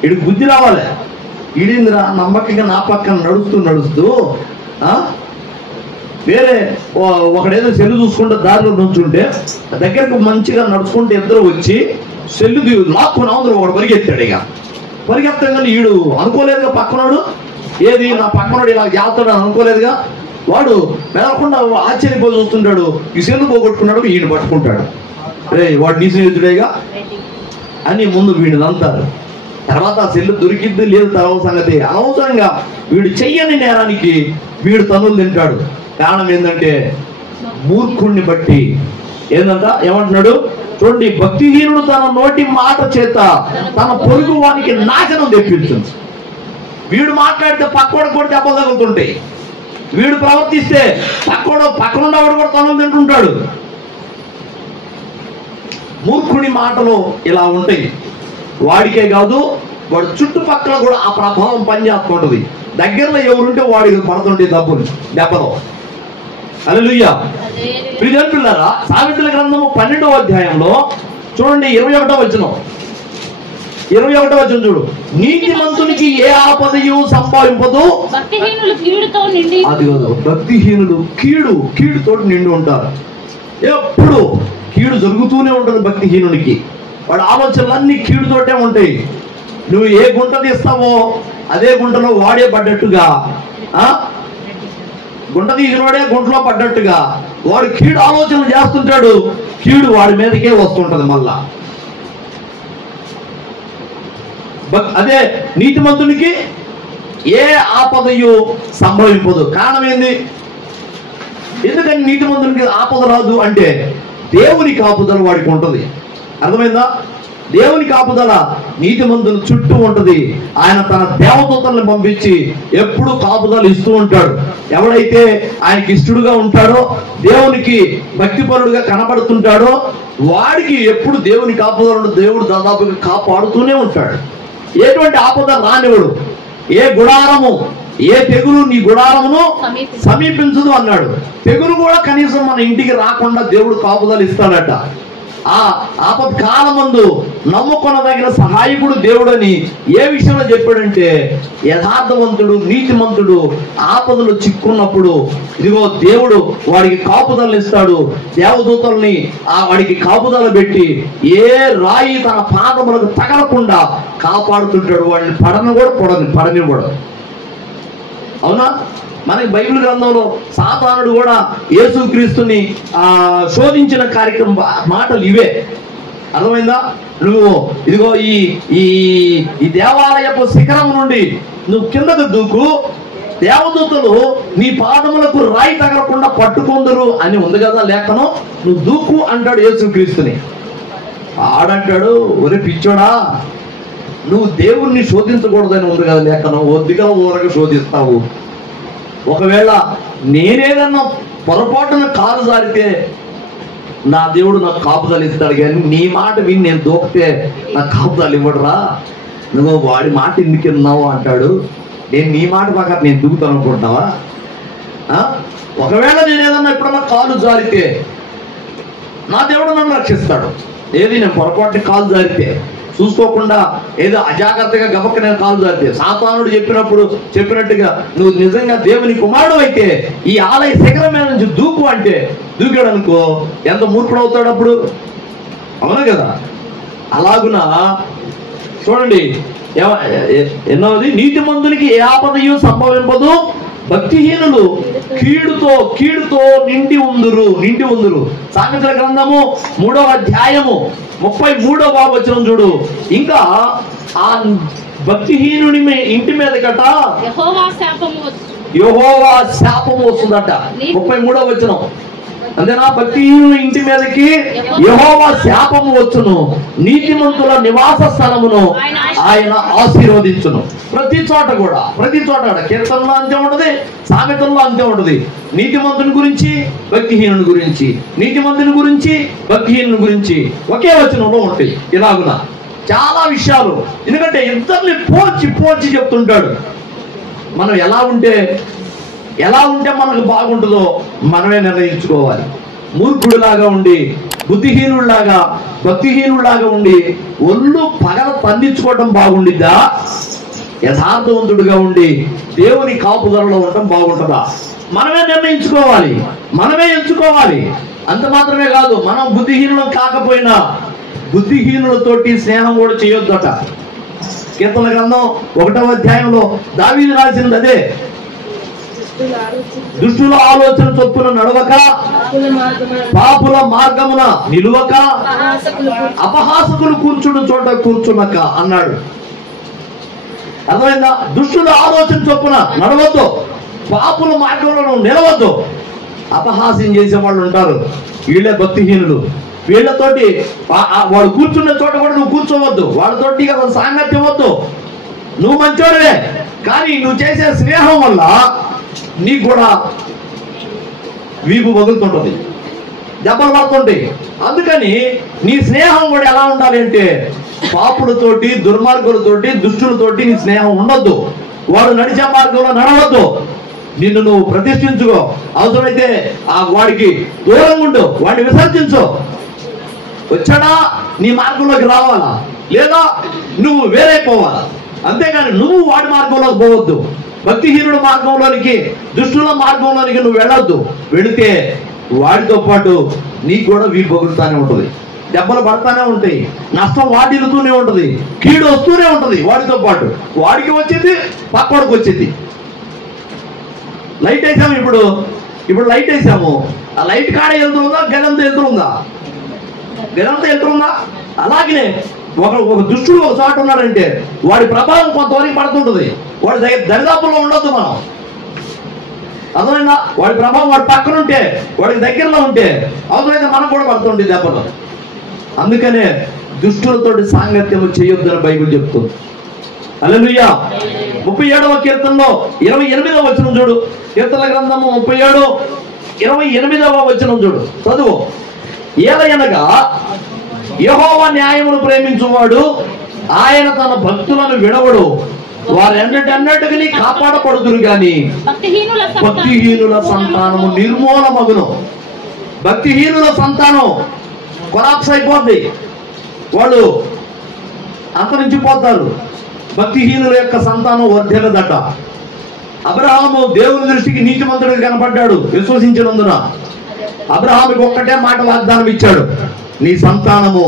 వీడికి బుద్ధి రావాలి. వీడిందిరా నమ్మకంగా నా పక్కన నడుస్తూ వేరే ఒకడేదో సెల్లు చూసుకుంటే దారిలో నుంచుంటే దగ్గరకు మంచిగా నడుచుకుంటే ఇద్దరు వచ్చి సెల్లు లాక్కుని అందరూ ఒకడు పరిగెత్తాడు. ఇక పరిగెత్తగానే వీడు అనుకోలేదుగా, పక్కనోడు ఏది నా పక్కనోడు ఇలా చేస్తాడు అని అనుకోలేదుగా. వాడు మెదలకుండా ఆశ్చర్యపోయి చూస్తుంటాడు. ఈ సెల్లు పోగొట్టుకున్నాడు, ఈయన పట్టుకుంటాడు. వాడు నీ స్నేహితుడేగా అని ముందు వీడిని అంటారు. తర్వాత ఆ సెల్లు దొరికిద్ది లేదు తర్వాత సంగతి. అనవసరంగా వీడు చెయ్యని నేరానికి వీడు తనులు తింటాడు. కారణం ఏంటంటే మూర్ఖుణ్ణి బట్టి ఏమంటున్నాడు చూడండి, భక్తిహీనుడు తన నోటి మాట చేత తన పొరుగు వానికి నాశనం తెప్పించుంది. వీడు మాట్లాడితే పక్కోడు కూడా దెబ్బలు తగులుతుంటాయి. వీడు ప్రవర్తిస్తే పక్కనున్నవాడు కూడా తనులు తింటుంటాడు. మూర్ఖుని మాటలు ఇలా ఉంటాయి. వాడికే కాదు, వాడు చుట్టుపక్కల కూడా ఆ ప్రభావం పనిచేస్తుంటది. దగ్గరలో ఎవరుంటే వాడికి పడుతుంటే దెబ్బలు. హల్లెలూయా. ప్రియులారా, సామెతల గ్రంథము 12వ అధ్యాయంలో చూడండి 21వ వచనం. 21వ వచనం చూడు. నీతిమంతునికి ఏ ఆపదయు సంభవింపదు. అది కాదు, భక్తిహీనులు కీడుతో నిండి ఉంటారు. ఎప్పుడు కీడు జరుగుతూనే ఉంటుంది భక్తిహీనునికి. వాడి ఆలోచనలన్నీ కీడుతోటే ఉంటాయి. నువ్వు ఏ గుంట తీస్తావో అదే గుంటలో వాడే పడ్డట్టుగా, గుంట తీసినవాడే గుంటలో పడ్డట్టుగా వాడు కీడు ఆలోచనలు చేస్తుంటాడు. కీడు వాడి మీదకే వస్తుంటది మళ్ళా. అదే నీతిమంతునికి ఏ ఆపదయు సంభవింపదు. కారణం ఏంది? ఎందుకని నీతిమంతునికి ఆపద రాదు అంటే దేవుని కాపుదల వాడికి ఉంటది. అర్థమైందా? దేవుని కాపుదల నీతిమంతుల చుట్టూ ఉంటది. ఆయన తన దేవదూతలను పంపించి ఎప్పుడు కాపుదల ఇస్తూ ఉంటాడు. ఎవడైతే ఆయనకి ఇష్టడుగా ఉంటాడో, దేవునికి భక్తిపరుడుగా కనబడుతుంటాడో వాడికి ఎప్పుడు దేవుని కాపుదల దేవుడు దాదాపుగా కాపాడుతూనే ఉంటాడు. ఎటువంటి ఆపద రానివాడు. ఏ గుడారము ఏ తెగులు నీ గుడారమును సమీపించదు అన్నాడు. తెగులు కూడా కనీసం మన ఇంటికి రాకుండా దేవుడు కాపుదలు ఇస్తాడట. ఆ ఆపద కాలమందు నమ్ముకొనదగిన సహాయకుడు దేవుడని ఏ విషయంలో చెప్పాడంటే, యథార్థవంతుడు నీతిమంతుడు ఆపదలు చిక్కున్నప్పుడు ఇదిగో దేవుడు వాడికి కాపుదలు ఇస్తాడు. దేవదూతల్ని వాడికి కాపుదల పెట్టి ఏ రాయి తన పాదములకు తగలకుండా కాపాడుతుంటాడు. వాడిని పడనివ్వడు. అవునా? మనకి బైబిల్ గ్రంథంలో సాతానుడు కూడా యేసుక్రీస్తుని శోధించిన కార్యక్రమం మాటలు ఇవే. అర్థమైందా? నువ్వు ఇదిగో ఈ దేవాలయపు శిఖరం నుండి నువ్వు కిందకు దూకు, దేవదూతలు నీ పాదములకు రాయి తగలకుండా పట్టుకొందురు అని ఉంది కదా లేఖనం. నువ్వు దూకు అంటాడు యేసుక్రీస్తుని. ఆడంటాడు, ఒరే పిచ్చోడా, నువ్వు దేవుణ్ణి శోధించకూడదని ఉంది కదా లేఖనం, ఒద్దిగా ఊరగా శోధిస్తావు. ఒకవేళ నేనేదన్నా పొరపాటున కాలు జారితే నా దేవుడు నాకు కాపుదలు ఇస్తాడు, కానీ నీ మాట విని నేను దూకితే నాకు కాపుదలు ఇవ్వడురా, నువ్వు వాడి మాట ఎందుకు విన్నావు అంటాడు. నేను నీ మాట ప్రకారం నేను దూకుతాను అనుకుంటున్నావా? ఒకవేళ నేను ఏదన్నా ఎప్పుడన్నా కాలు జారితే నా దేవుడు నన్ను రక్షిస్తాడు. ఏది నేను పొరపాటున కాలు జారితే చూసుకోకుండా ఏదో అజాగ్రత్తగా గబక్క నేను కాలు జారితే, సాతానుడు చెప్పినట్టుగా నువ్వు నిజంగా దేవుని కుమారుడు అయితే ఈ ఆలయ శిఖరం మీద నుంచి దూకు అంటే దూకాడు అనుకో, ఎంత మూర్ఖుడు అవుతాడు అప్పుడు. అవునా కదా? అలాగున చూడండి ఎన్నోది, నీతిమంతునికి ఏ ఆపదయు సంభవింపదు, భక్తిహీనులు కీడుతో నిండి ఉందురు. సామెతల గ్రంథము 3వ అధ్యాయము 33వ వచనం చూడు. ఇంకా ఆ భక్తిహీనుని ఇంటి మీద గట యెహోవా శాపము వస్తుందట. 33వ వచనం అంతేనా? భక్తిహీనుని ఇంటి మీదకి యెహోవా శాపము వచ్చును, నీతిమంతుల నివాస స్థలమును ఆయన ఆశీర్వదించును. ప్రతి చోట కూడా కీర్తనలో అంతే ఉంటది, సామెతల్లో అంతే ఉంటది. నీతిమంతుని గురించి, భక్తిహీనుని గురించి, నీతిమంతుని గురించి, భక్తిహీనుని గురించి ఒకే వచనంలో ఉంటాయి. ఇలాగున చాలా విషయాలు. ఎందుకంటే ఇద్దరిని పోల్చి చెప్తుంటాడు. మనం ఎలా ఉంటే మనకు బాగుంటుందో మనమే నిర్ణయించుకోవాలి. మూర్ఖుడిలాగా ఉండి, బుద్ధిహీనుడిలాగా, భక్తిహీనుడిలాగా ఉండి ఒళ్ళు పగల పండించుకోవటం బాగుండిద్దా, యథార్థవంతుడిగా ఉండి దేవుని కాపుదలలో ఉండటం బాగుంటుందా? మనమే నిర్ణయించుకోవాలి, మనమే ఎంచుకోవాలి. అంత మాత్రమే కాదు, మనం బుద్ధిహీనులం కాకపోయినా బుద్ధిహీనులతోటి స్నేహం కూడా చేయొద్దట. కీర్తన గ్రంథం 1వ అధ్యాయంలో దావీదు రాసింది అదే. దుష్టుల ఆలోచన చొప్పున నడవక, పాపుల మార్గమున నిలువక, అపహాసకులు కూర్చున్న చోట కూర్చున్నక అన్నాడు. అర్థమైందా? దుష్టుల ఆలోచన చొప్పున నడవద్దు, పాపుల మార్గంలో నిలవద్దు. అపహాస్యం చేసే వాళ్ళు ఉంటారు, వీళ్ళే భక్తిహీనులు. వీళ్ళతోటి వాడు కూర్చున్న చోట కూడా నువ్వు కూర్చోవద్దు, వాళ్ళతోటి సాంగత్యం వద్దు. నువ్వు మంచోడివే, కానీ నువ్వు చేసే స్నేహం వల్ల నీకు కూడా వీపు పగులుతుంటుంది, దెబ్బలు పడుతుంటాయి. అందుకని నీ స్నేహం కూడా ఎలా ఉండాలి అంటే, పాపులతోటి, దుర్మార్గులతోటి, దుష్టులతోటి నీ స్నేహం ఉండొద్దు. వాడు నడిచే మార్గంలో నడవద్దు. నిన్ను నువ్వు ప్రతిష్ఠించుకో. అవసరమైతే ఆ వాడికి దూరంగా ఉండు, వాడిని విసర్జించు. వచ్చాడా నీ మార్గంలోకి రావాలా, లేదా నువ్వు వేరైపోవాలా. అంతేగాని నువ్వు వాడి మార్గంలోకి పోవద్దు. భక్తిహీనుడి మార్గంలోనికి, దుష్టుల మార్గంలోనికి నువ్వు వెళ్ళొద్దు. వెళితే వాడితో పాటు నీకు కూడా వీపు పగులుతూనే ఉంటుంది, దెబ్బలు పడతానే ఉంటాయి, నష్టం వాటిల్లుతూనే ఉంటుంది, కీడు వస్తూనే ఉంటుంది. వాడితో పాటు వాడికి వచ్చింది, పక్కడికి వచ్చింది. లైట్ వేసాము, ఇప్పుడు లైట్ వేసాము. ఆ లైట్ కాడ వెళ్తుందా, గదంతా వెళ్తుందా? గదంతా వెళ్తుందా? అలాగే ఒక దుష్టుడు ఒక చోట ఉన్నాడంటే వాడి ప్రభావం కొంతవరకు పడుతుంటుంది. వాడి దరిదాపుల్లో ఉండొద్దు మనం. అర్థమైందా? వాడి ప్రభావం వాడి పక్కన ఉంటే, వాడికి దగ్గరలో ఉంటే అవసరమైతే మనం కూడా పడుతుంటే దెబ్బలు. అందుకనే దుష్టులతోటి సాంగత్యము చేయొద్దని బైబిల్ చెప్తుంది. హల్లెలూయా. 37వ కీర్తనలో 28వ వచనం చూడు. కీర్తన గ్రంథము 37 28వ వచనం చూడు, చదువు. ఏలయనగా యెహోవా న్యాయమును ప్రేమించువాడు, ఆయన తన భక్తులను విడవడు, వారెన్నటికి కాపాడపడుతురు గాని భక్తిహీనుల సంతానము నిర్మూలమగును. భక్తిహీనుల సంతానం కొలాప్స్ అయిపోద్ది, వాళ్ళు అంతరించిపోతారు. భక్తిహీనుల యొక్క సంతానం వర్ధిల్లదట. అబ్రహాము దేవుని దృష్టికి నీతిమంతుడిగా కనపడ్డాడు విశ్వసించినందున. అబ్రహాముకి ఒక్కటే మాట వాగ్దానం ఇచ్చాడు, నీ సంతానము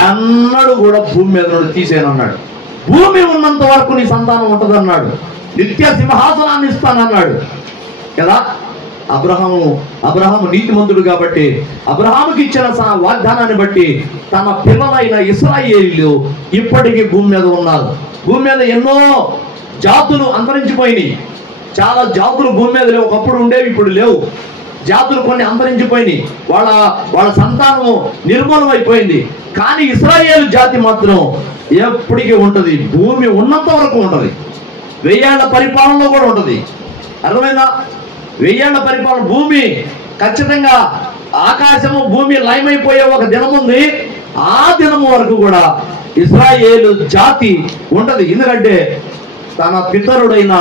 ఎన్నడూ కూడా భూమి మీద నుండి తీసేనన్నాడు. భూమి ఉన్నంత వరకు నీ సంతానం ఉంటుందన్నాడు. నిత్య సింహాసనాన్ని ఇస్తానన్నాడు కదా. అబ్రహాము నీతిమంతుడు కాబట్టి అబ్రహాముకి ఇచ్చిన వాగ్దానాన్ని బట్టి తన పిల్లలైన ఇశ్రాయేలీయులు ఇప్పటికీ భూమి మీద ఉన్నారు. భూమి మీద ఎన్నో జాతులు అంతరించిపోయినాయి. చాలా జాతులు భూమి మీద లేవు. ఒకప్పుడు ఉండేవి, ఇప్పుడు లేవు. జాతులు కొన్ని అంతరించిపోయినాయి, వాళ్ళ సంతానం నిర్మూలమైపోయింది. కానీ ఇశ్రాయేలు జాతి మాత్రం ఎప్పటికీ ఉంటుంది, భూమి ఉన్నంత వరకు ఉంటుంది. 1000 ఏళ్ల పరిపాలనలో కూడా ఉంటుంది. అర్థమైందా? 1000 ఏళ్ల పరిపాలన. భూమి ఖచ్చితంగా, ఆకాశము భూమి లయమైపోయే ఒక దినం ఉంది. ఆ దినము వరకు కూడా ఇశ్రాయేలు జాతి ఉంటది. ఎందుకంటే తన పితరుడైన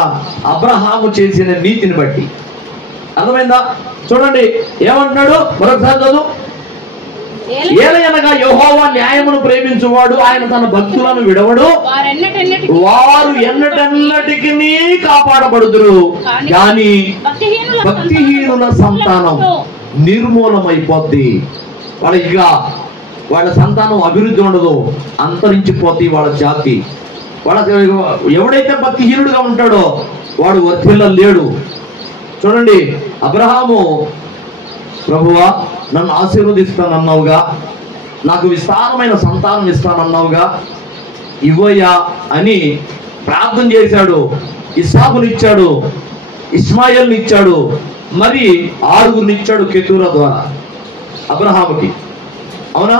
అబ్రహాము చేసిన నీతిని బట్టి. అర్థమైందా? చూడండి ఏమంటున్నాడు, మరొకసారి చదువు. ఏలయనగా యెహోవా న్యాయమును ప్రేమించువాడు, ఆయన తన భక్తులను విడవడు, వారు ఎన్నటెన్నటికి కాపాడబడుదురు కానీ భక్తిహీనుల సంతానం నిర్మూలమైపోద్ది. వాళ్ళ ఇక వాళ్ళ సంతానం అభివృద్ధి ఉండదు, అంతరించిపోతే వాళ్ళ జాతి. వాళ్ళ ఎవడైతే భక్తిహీనుడుగా ఉంటాడో వాడు వర్ధిల్లలేడు. చూడండి, అబ్రహాము, ప్రభువా నన్ను ఆశీర్వదిస్తానన్నావుగా, నాకు విస్తారమైన సంతానం ఇస్తానన్నావుగా, ఇవ్వయ్యా అని ప్రార్థన చేశాడు. ఇస్సాకునిచ్చాడు, ఇస్మాయిల్ని ఇచ్చాడు, మరి 6 ఇచ్చాడు కెతూరా ద్వారా అబ్రహాముకి. అవునా?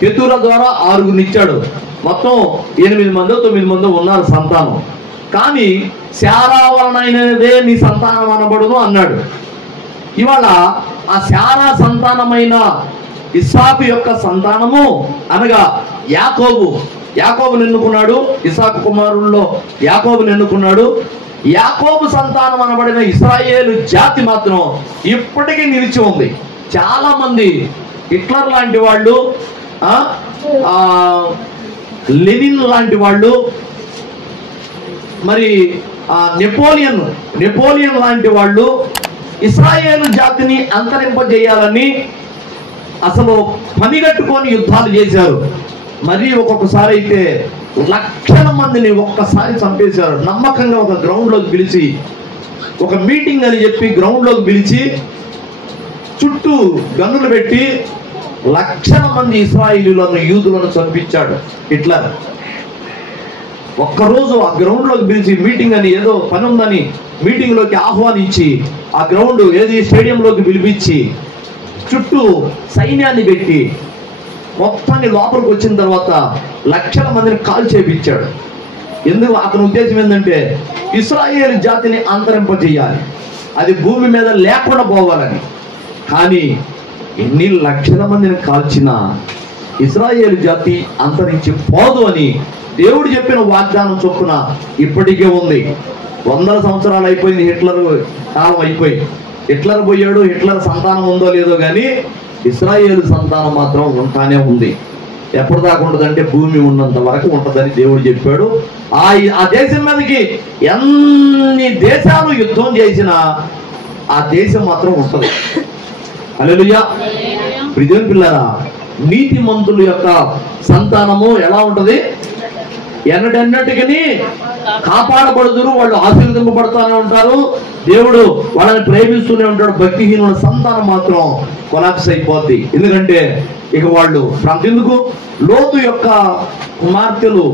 కెతూరా ద్వారా 6 ఇచ్చాడు. మొత్తం 8 మందో 9 మందో ఉన్నారు సంతానం. కానీ శారా వలనైనదే నీ సంతానం అనబడును అన్నాడు. ఇవాళ ఆ శారా సంతానమైన ఇస్సాకు యొక్క సంతానము అనగా యాకోబుని ఎన్నుకున్నాడు. ఇస్సాకు కుమారుల్లో యాకోబుని ఎన్నుకున్నాడు. యాకోబు సంతానం అనబడిన ఇశ్రాయేలు జాతి మాత్రం ఇప్పటికీ నిలిచి ఉంది. చాలా మంది హిట్లర్ లాంటి వాళ్ళు, లెనిన్ లాంటి వాళ్ళు, మరి నెపోలియన్ లాంటి వాళ్ళు ఇశ్రాయేలు జాతిని అంతరింపజేయాలని అసలు పనిగట్టుకొని యుద్ధాలు చేశారు. మరి ఒక్కొక్కసారి అయితే లక్షల మందిని ఒక్కసారి చంపేశారు. నమ్మకంగా ఒక గ్రౌండ్లోకి పిలిచి, ఒక మీటింగ్ అని చెప్పి గ్రౌండ్లోకి పిలిచి చుట్టూ గన్నులు పెట్టి లక్షల మంది ఇశ్రాయేలీయులను, యూదులను చంపించాడు హిట్లర్. ఒక్కరోజు ఆ గ్రౌండ్లోకి పిలిచి మీటింగ్ అని, ఏదో పని ఉందని మీటింగ్లోకి ఆహ్వానించి ఆ గ్రౌండ్ స్టేడియంలోకి పిలిపించి చుట్టూ సైన్యాన్ని పెట్టి మొత్తాన్ని లోపలికి వచ్చిన తర్వాత లక్షల మందిని కాల్ చేపించాడు. ఎందుకు? అతని ఉద్దేశం ఏంటంటే ఇశ్రాయేలు జాతిని అంతరింపజేయాలి, అది భూమి మీద లేకుండా పోవాలని. కానీ ఎన్ని లక్షల మందిని కాల్చినా ఇశ్రాయేలు జాతి అంతరించి పోదు అని దేవుడు చెప్పిన వాగ్దానం చొప్పున ఇప్పటికే ఉంది. 100 సంవత్సరాలు అయిపోయింది, హిట్లర్ కాలం అయిపోయి. హిట్లర్ పోయాడు, హిట్లర్ సంతానం ఉందో లేదో కానీ ఇశ్రాయేలు సంతానం మాత్రం ఉంటానే ఉంది. ఎప్పటిదాకా ఉంటుందంటే భూమి ఉన్నంత వరకు ఉంటుందని దేవుడు చెప్పాడు. ఆ దేశం మీదకి ఎన్ని దేశాలు యుద్ధం చేసినా ఆ దేశం మాత్రం ఉంటుంది. హల్లెలూయా. ప్రియమైన పిల్లరా, నీతిమంతుల యొక్క సంతానము ఎలా ఉంటది? ఎన్నటెన్నటికీ కాపాడబడుదురు, వాళ్ళు ఆశీర్వదింపబడుతూనే ఉంటారు, దేవుడు వాళ్ళని ప్రేమిస్తూనే ఉంటాడు. భక్తిహీనుల సంతానం మాత్రం కొలాప్స్ అయిపోద్ది. ఎందుకంటే ఇక వాళ్ళు ఎందుకు? లోతు యొక్క కుమార్తెలు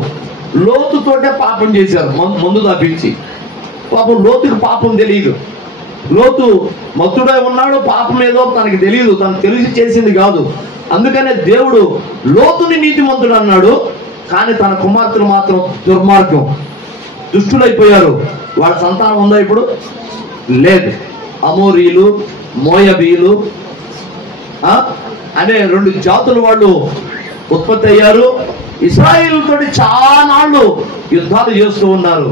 లోతుతోటే పాపం చేశారు, మందు తప్పించి. పాపం లోతుకి పాపం తెలియదు. లోతు మత్తుడై ఉన్నాడు, పాపం ఏదో తనకి తెలియదు, తనకు తెలిసి చేసింది కాదు. అందుకనే దేవుడు లోతుని నీతిమంతుడు అన్నాడు, కానీ తన కుమార్తెలు మాత్రం దుర్మార్గం, దుష్టులైపోయారు. వాళ్ళ సంతానం ఉందా ఇప్పుడు? లేదు. అమోరీలు, మోయబీలు అనే 2 జాతులు వాళ్ళు ఉత్పత్తి అయ్యారు. ఇశ్రాయేలుతో చాలా యుద్ధాలు చేస్తూ ఉన్నారు.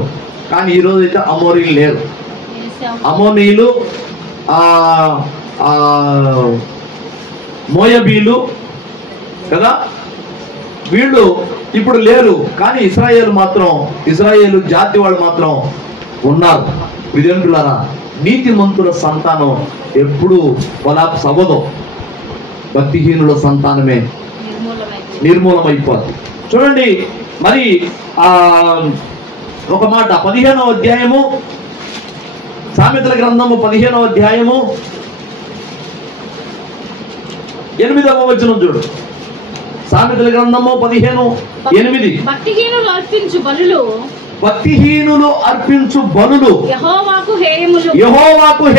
కానీ ఈరోజు అయితే అమోరీలు లేరు. అమోనీయులు, మోయబీలు కదా, వీళ్ళు ఇప్పుడు లేరు. కానీ ఇశ్రాయేలు జాతి వాళ్ళు మాత్రం ఉన్నారు. విజయంతులారా, నీతిమంతుల సంతానం ఎప్పుడు కొలాప్స్ అవ్వదు, భక్తిహీనుల సంతానమే నిర్మూలమైపోద్ది. చూడండి, మరి ఒక మాట 15వ అధ్యాయము, సామెతల గ్రంథము 15వ అధ్యాయము 8వ వచనం చూడు. సామెతల గ్రంథము 15:8. భక్తిహీనులు అర్పించు బలులు యెహోవాకు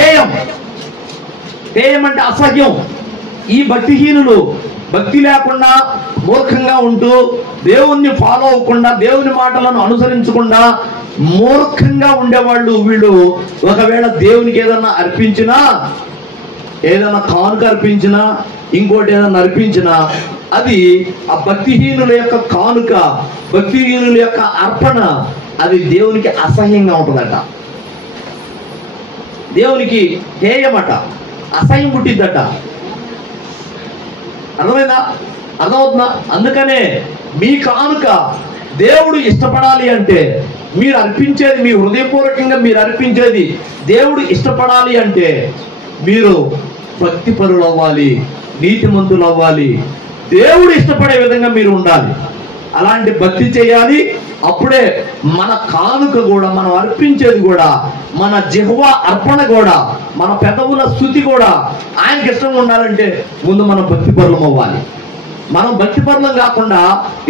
హేయం. హేయం అంటే అసహ్యం. ఈ భక్తిహీనులు భక్తి లేకుండా మూర్ఖంగా ఉంటూ, దేవుణ్ణి ఫాలో అవ్వకుండా, దేవుని మాటలను అనుసరించకుండా మూర్ఖంగా ఉండేవాళ్ళు వీళ్ళు. ఒకవేళ దేవునికి ఏదన్నా అర్పించినా, ఏదైనా కానుక అర్పించినా, ఇంకోటి ఏదైనా అర్పించినా, అది ఆ భక్తిహీనుల యొక్క కానుక, భక్తిహీనుల యొక్క అర్పణ, అది దేవునికి అసహ్యంగా ఉంటుందట. దేవునికి హేయమట, అసహ్యం పుట్టిద్దట. అర్థమవుతుందా? అందుకనే మీ కానుక దేవుడు ఇష్టపడాలి అంటే, మీరు అర్పించేది, మీ హృదయపూర్వకంగా మీరు అర్పించేది దేవుడు ఇష్టపడాలి అంటే మీరు భక్తిపరులు అవ్వాలి, నీతిమంతులు అవ్వాలి. దేవుడు ఇష్టపడే విధంగా మీరు ఉండాలి. అలాంటి భక్తి చేయాలి. అప్పుడే మన కానుక కూడా, మనం అర్పించేది కూడా, మన జిహ్వా అర్పణ కూడా, మన పెదవుల స్తుతి కూడా ఆయనకి ఇష్టంగా ఉండాలంటే ముందు మనం భక్తిపరులం అవ్వాలి. మనం భక్తిపరులం కాకుండా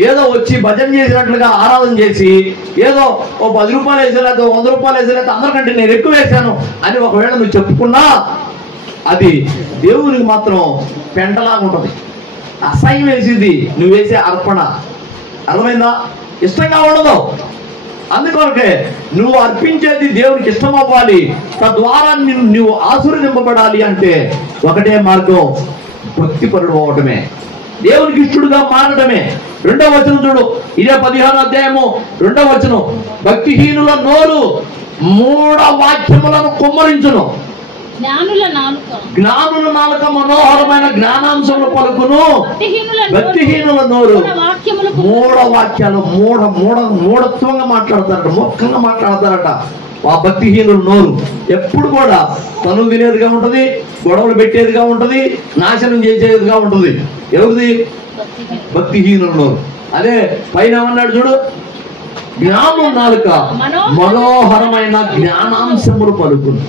ఏదో వచ్చి భజన చేసినట్లుగా ఆరాధన చేసి ఏదో ఓ 10 రూపాయలు వేసేలేదు, 100 రూపాయలు వేసేలేదు, అందరికంటే నేను ఎక్కువ వేశాను అని ఒకవేళ నువ్వు చెప్పుకున్నా అది దేవునికి మాత్రం పెంటలాగా ఉంటుంది, అసహ్యం వేసింది నువ్వు వేసే అర్పణ. అర్థమైందా? ఇష్టంగా ఉండదు. అందుకొరకే నువ్వు అర్పించేది దేవునికి ఇష్టం అవ్వాలి, తద్వారా నువ్వు ఆశీర్వదింపబడాలి అంటే ఒకటే మార్గం, భక్తిపరుడు అవ్వటమే, దేవునికి ఇష్టడుగా మారడమే. 2వ వచనం చూడు, ఇదే 15వ అధ్యాయము 2వ వచనం. భక్తిహీనుల నోరు మూఢ వాక్యములను కుమ్మరించును, జ్ఞానుల నాలుక మనోహరమైన జ్ఞానాంశములు పలుకును. భక్తిహీనుల నోరు మూఢ వాక్యాలు, మూఢత్వంగా మాట్లాడతారట, మూర్ఖంగా మాట్లాడతారట. ఆ భక్తిహీనుల నోరు ఎప్పుడు కూడా తను వినేదిగా ఉంటది, గొడవలు పెట్టేదిగా ఉంటది, నాశనం చేసేదిగా ఉంటది. ఎవరిది? భక్తిహీనుల నోరు. అదే పైన ఏమన్నాడు చూడు, జ్ఞానం నాలుక మనోహరమైన జ్ఞానాంశములు పలుకును.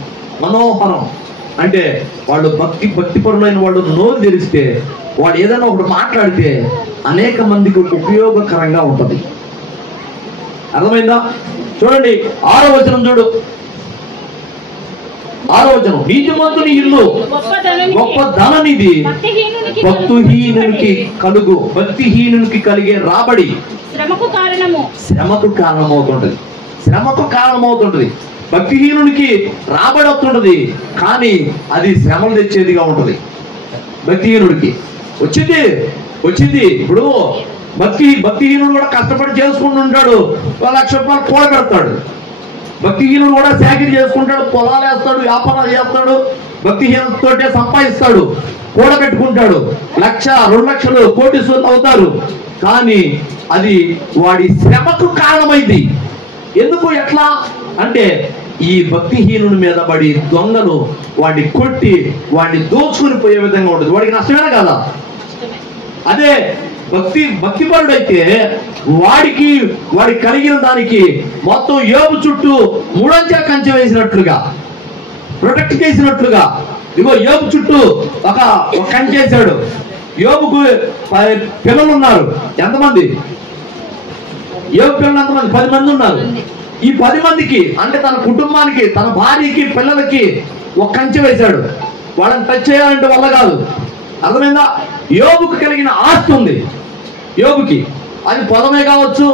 మనోహరం అంటే వాళ్ళు భక్తిపరులైన వాళ్ళు నోరు తెరిస్తే, వాడు ఏదైనా ఒకటి మాట్లాడితే అనేక మందికి ఉపయోగకరంగా ఉంటది. అర్థమైందా? చూడండి 6వ వచనం చూడు, 6వ వచనం. నీతిమంతుని ఇల్లు గొప్ప ధననిధి భక్తిహీనునికి కలుగు, భక్తిహీనునికి కలిగే రాబడి శ్రమకు కారణమవుతుంటది. శ్రమకు కారణమవుతుంటది. భక్తిహీనునికి రాబడి వస్తుంటది, కానీ అది శ్రమలు తెచ్చేదిగా ఉంటది. భక్తిహీనుడికి వచ్చింది. ఇప్పుడు భక్తిహీనుడు కూడా కష్టపడి చేసుకుంటూ ఉంటాడు, 1 లక్ష రూపాయలు కూడబెడతాడు. భక్తిహీనుడు కూడా చాకరీ చేసుకుంటాడు, పొలాలు వేస్తాడు, వ్యాపారాలు చేస్తాడు, భక్తిహీనతోటే సంపాదిస్తాడు, కూడబెట్టుకుంటాడు. 1 లక్ష 2 లక్షలు కోటీశ్వరులు అవుతారు. కానీ అది వాడి శ్రమకు కారణమైంది. ఎందుకు? ఎట్లా అంటే ఈ భక్తిహీనుని మీద పడి దొంగలు వాడిని కొట్టి వాడిని దోచుకుని పోయే విధంగా ఉంటుంది. వాడికి నష్టమేనా కదా? అదే భక్తిపరుడైతే వాడికి కలిగిన దానికి మొత్తం యోబు చుట్టూ 3 అంచెల కంచె వేసినట్లుగా, ప్రొటెక్ట్ చేసినట్లుగా. ఇగో యోబు చుట్టూ ఒక కంచె వేశాడు. యోబుకు 10 పిల్లలు ఉన్నారు. ఎంతమంది? యోబు పిల్లలు ఎంతమంది? 10 మంది ఉన్నారు. ఈ 10 మందికి అంటే తన కుటుంబానికి, తన భార్యకి, పిల్లలకి ఒక కంచె వేశాడు. వాళ్ళని టచ్ చేయాలంటే వల్ల కాదు. అర్థమైందా? యోబుకు కలిగిన ఆస్తి ఉంది. యోబుకి అది పొలమే కావచ్చు,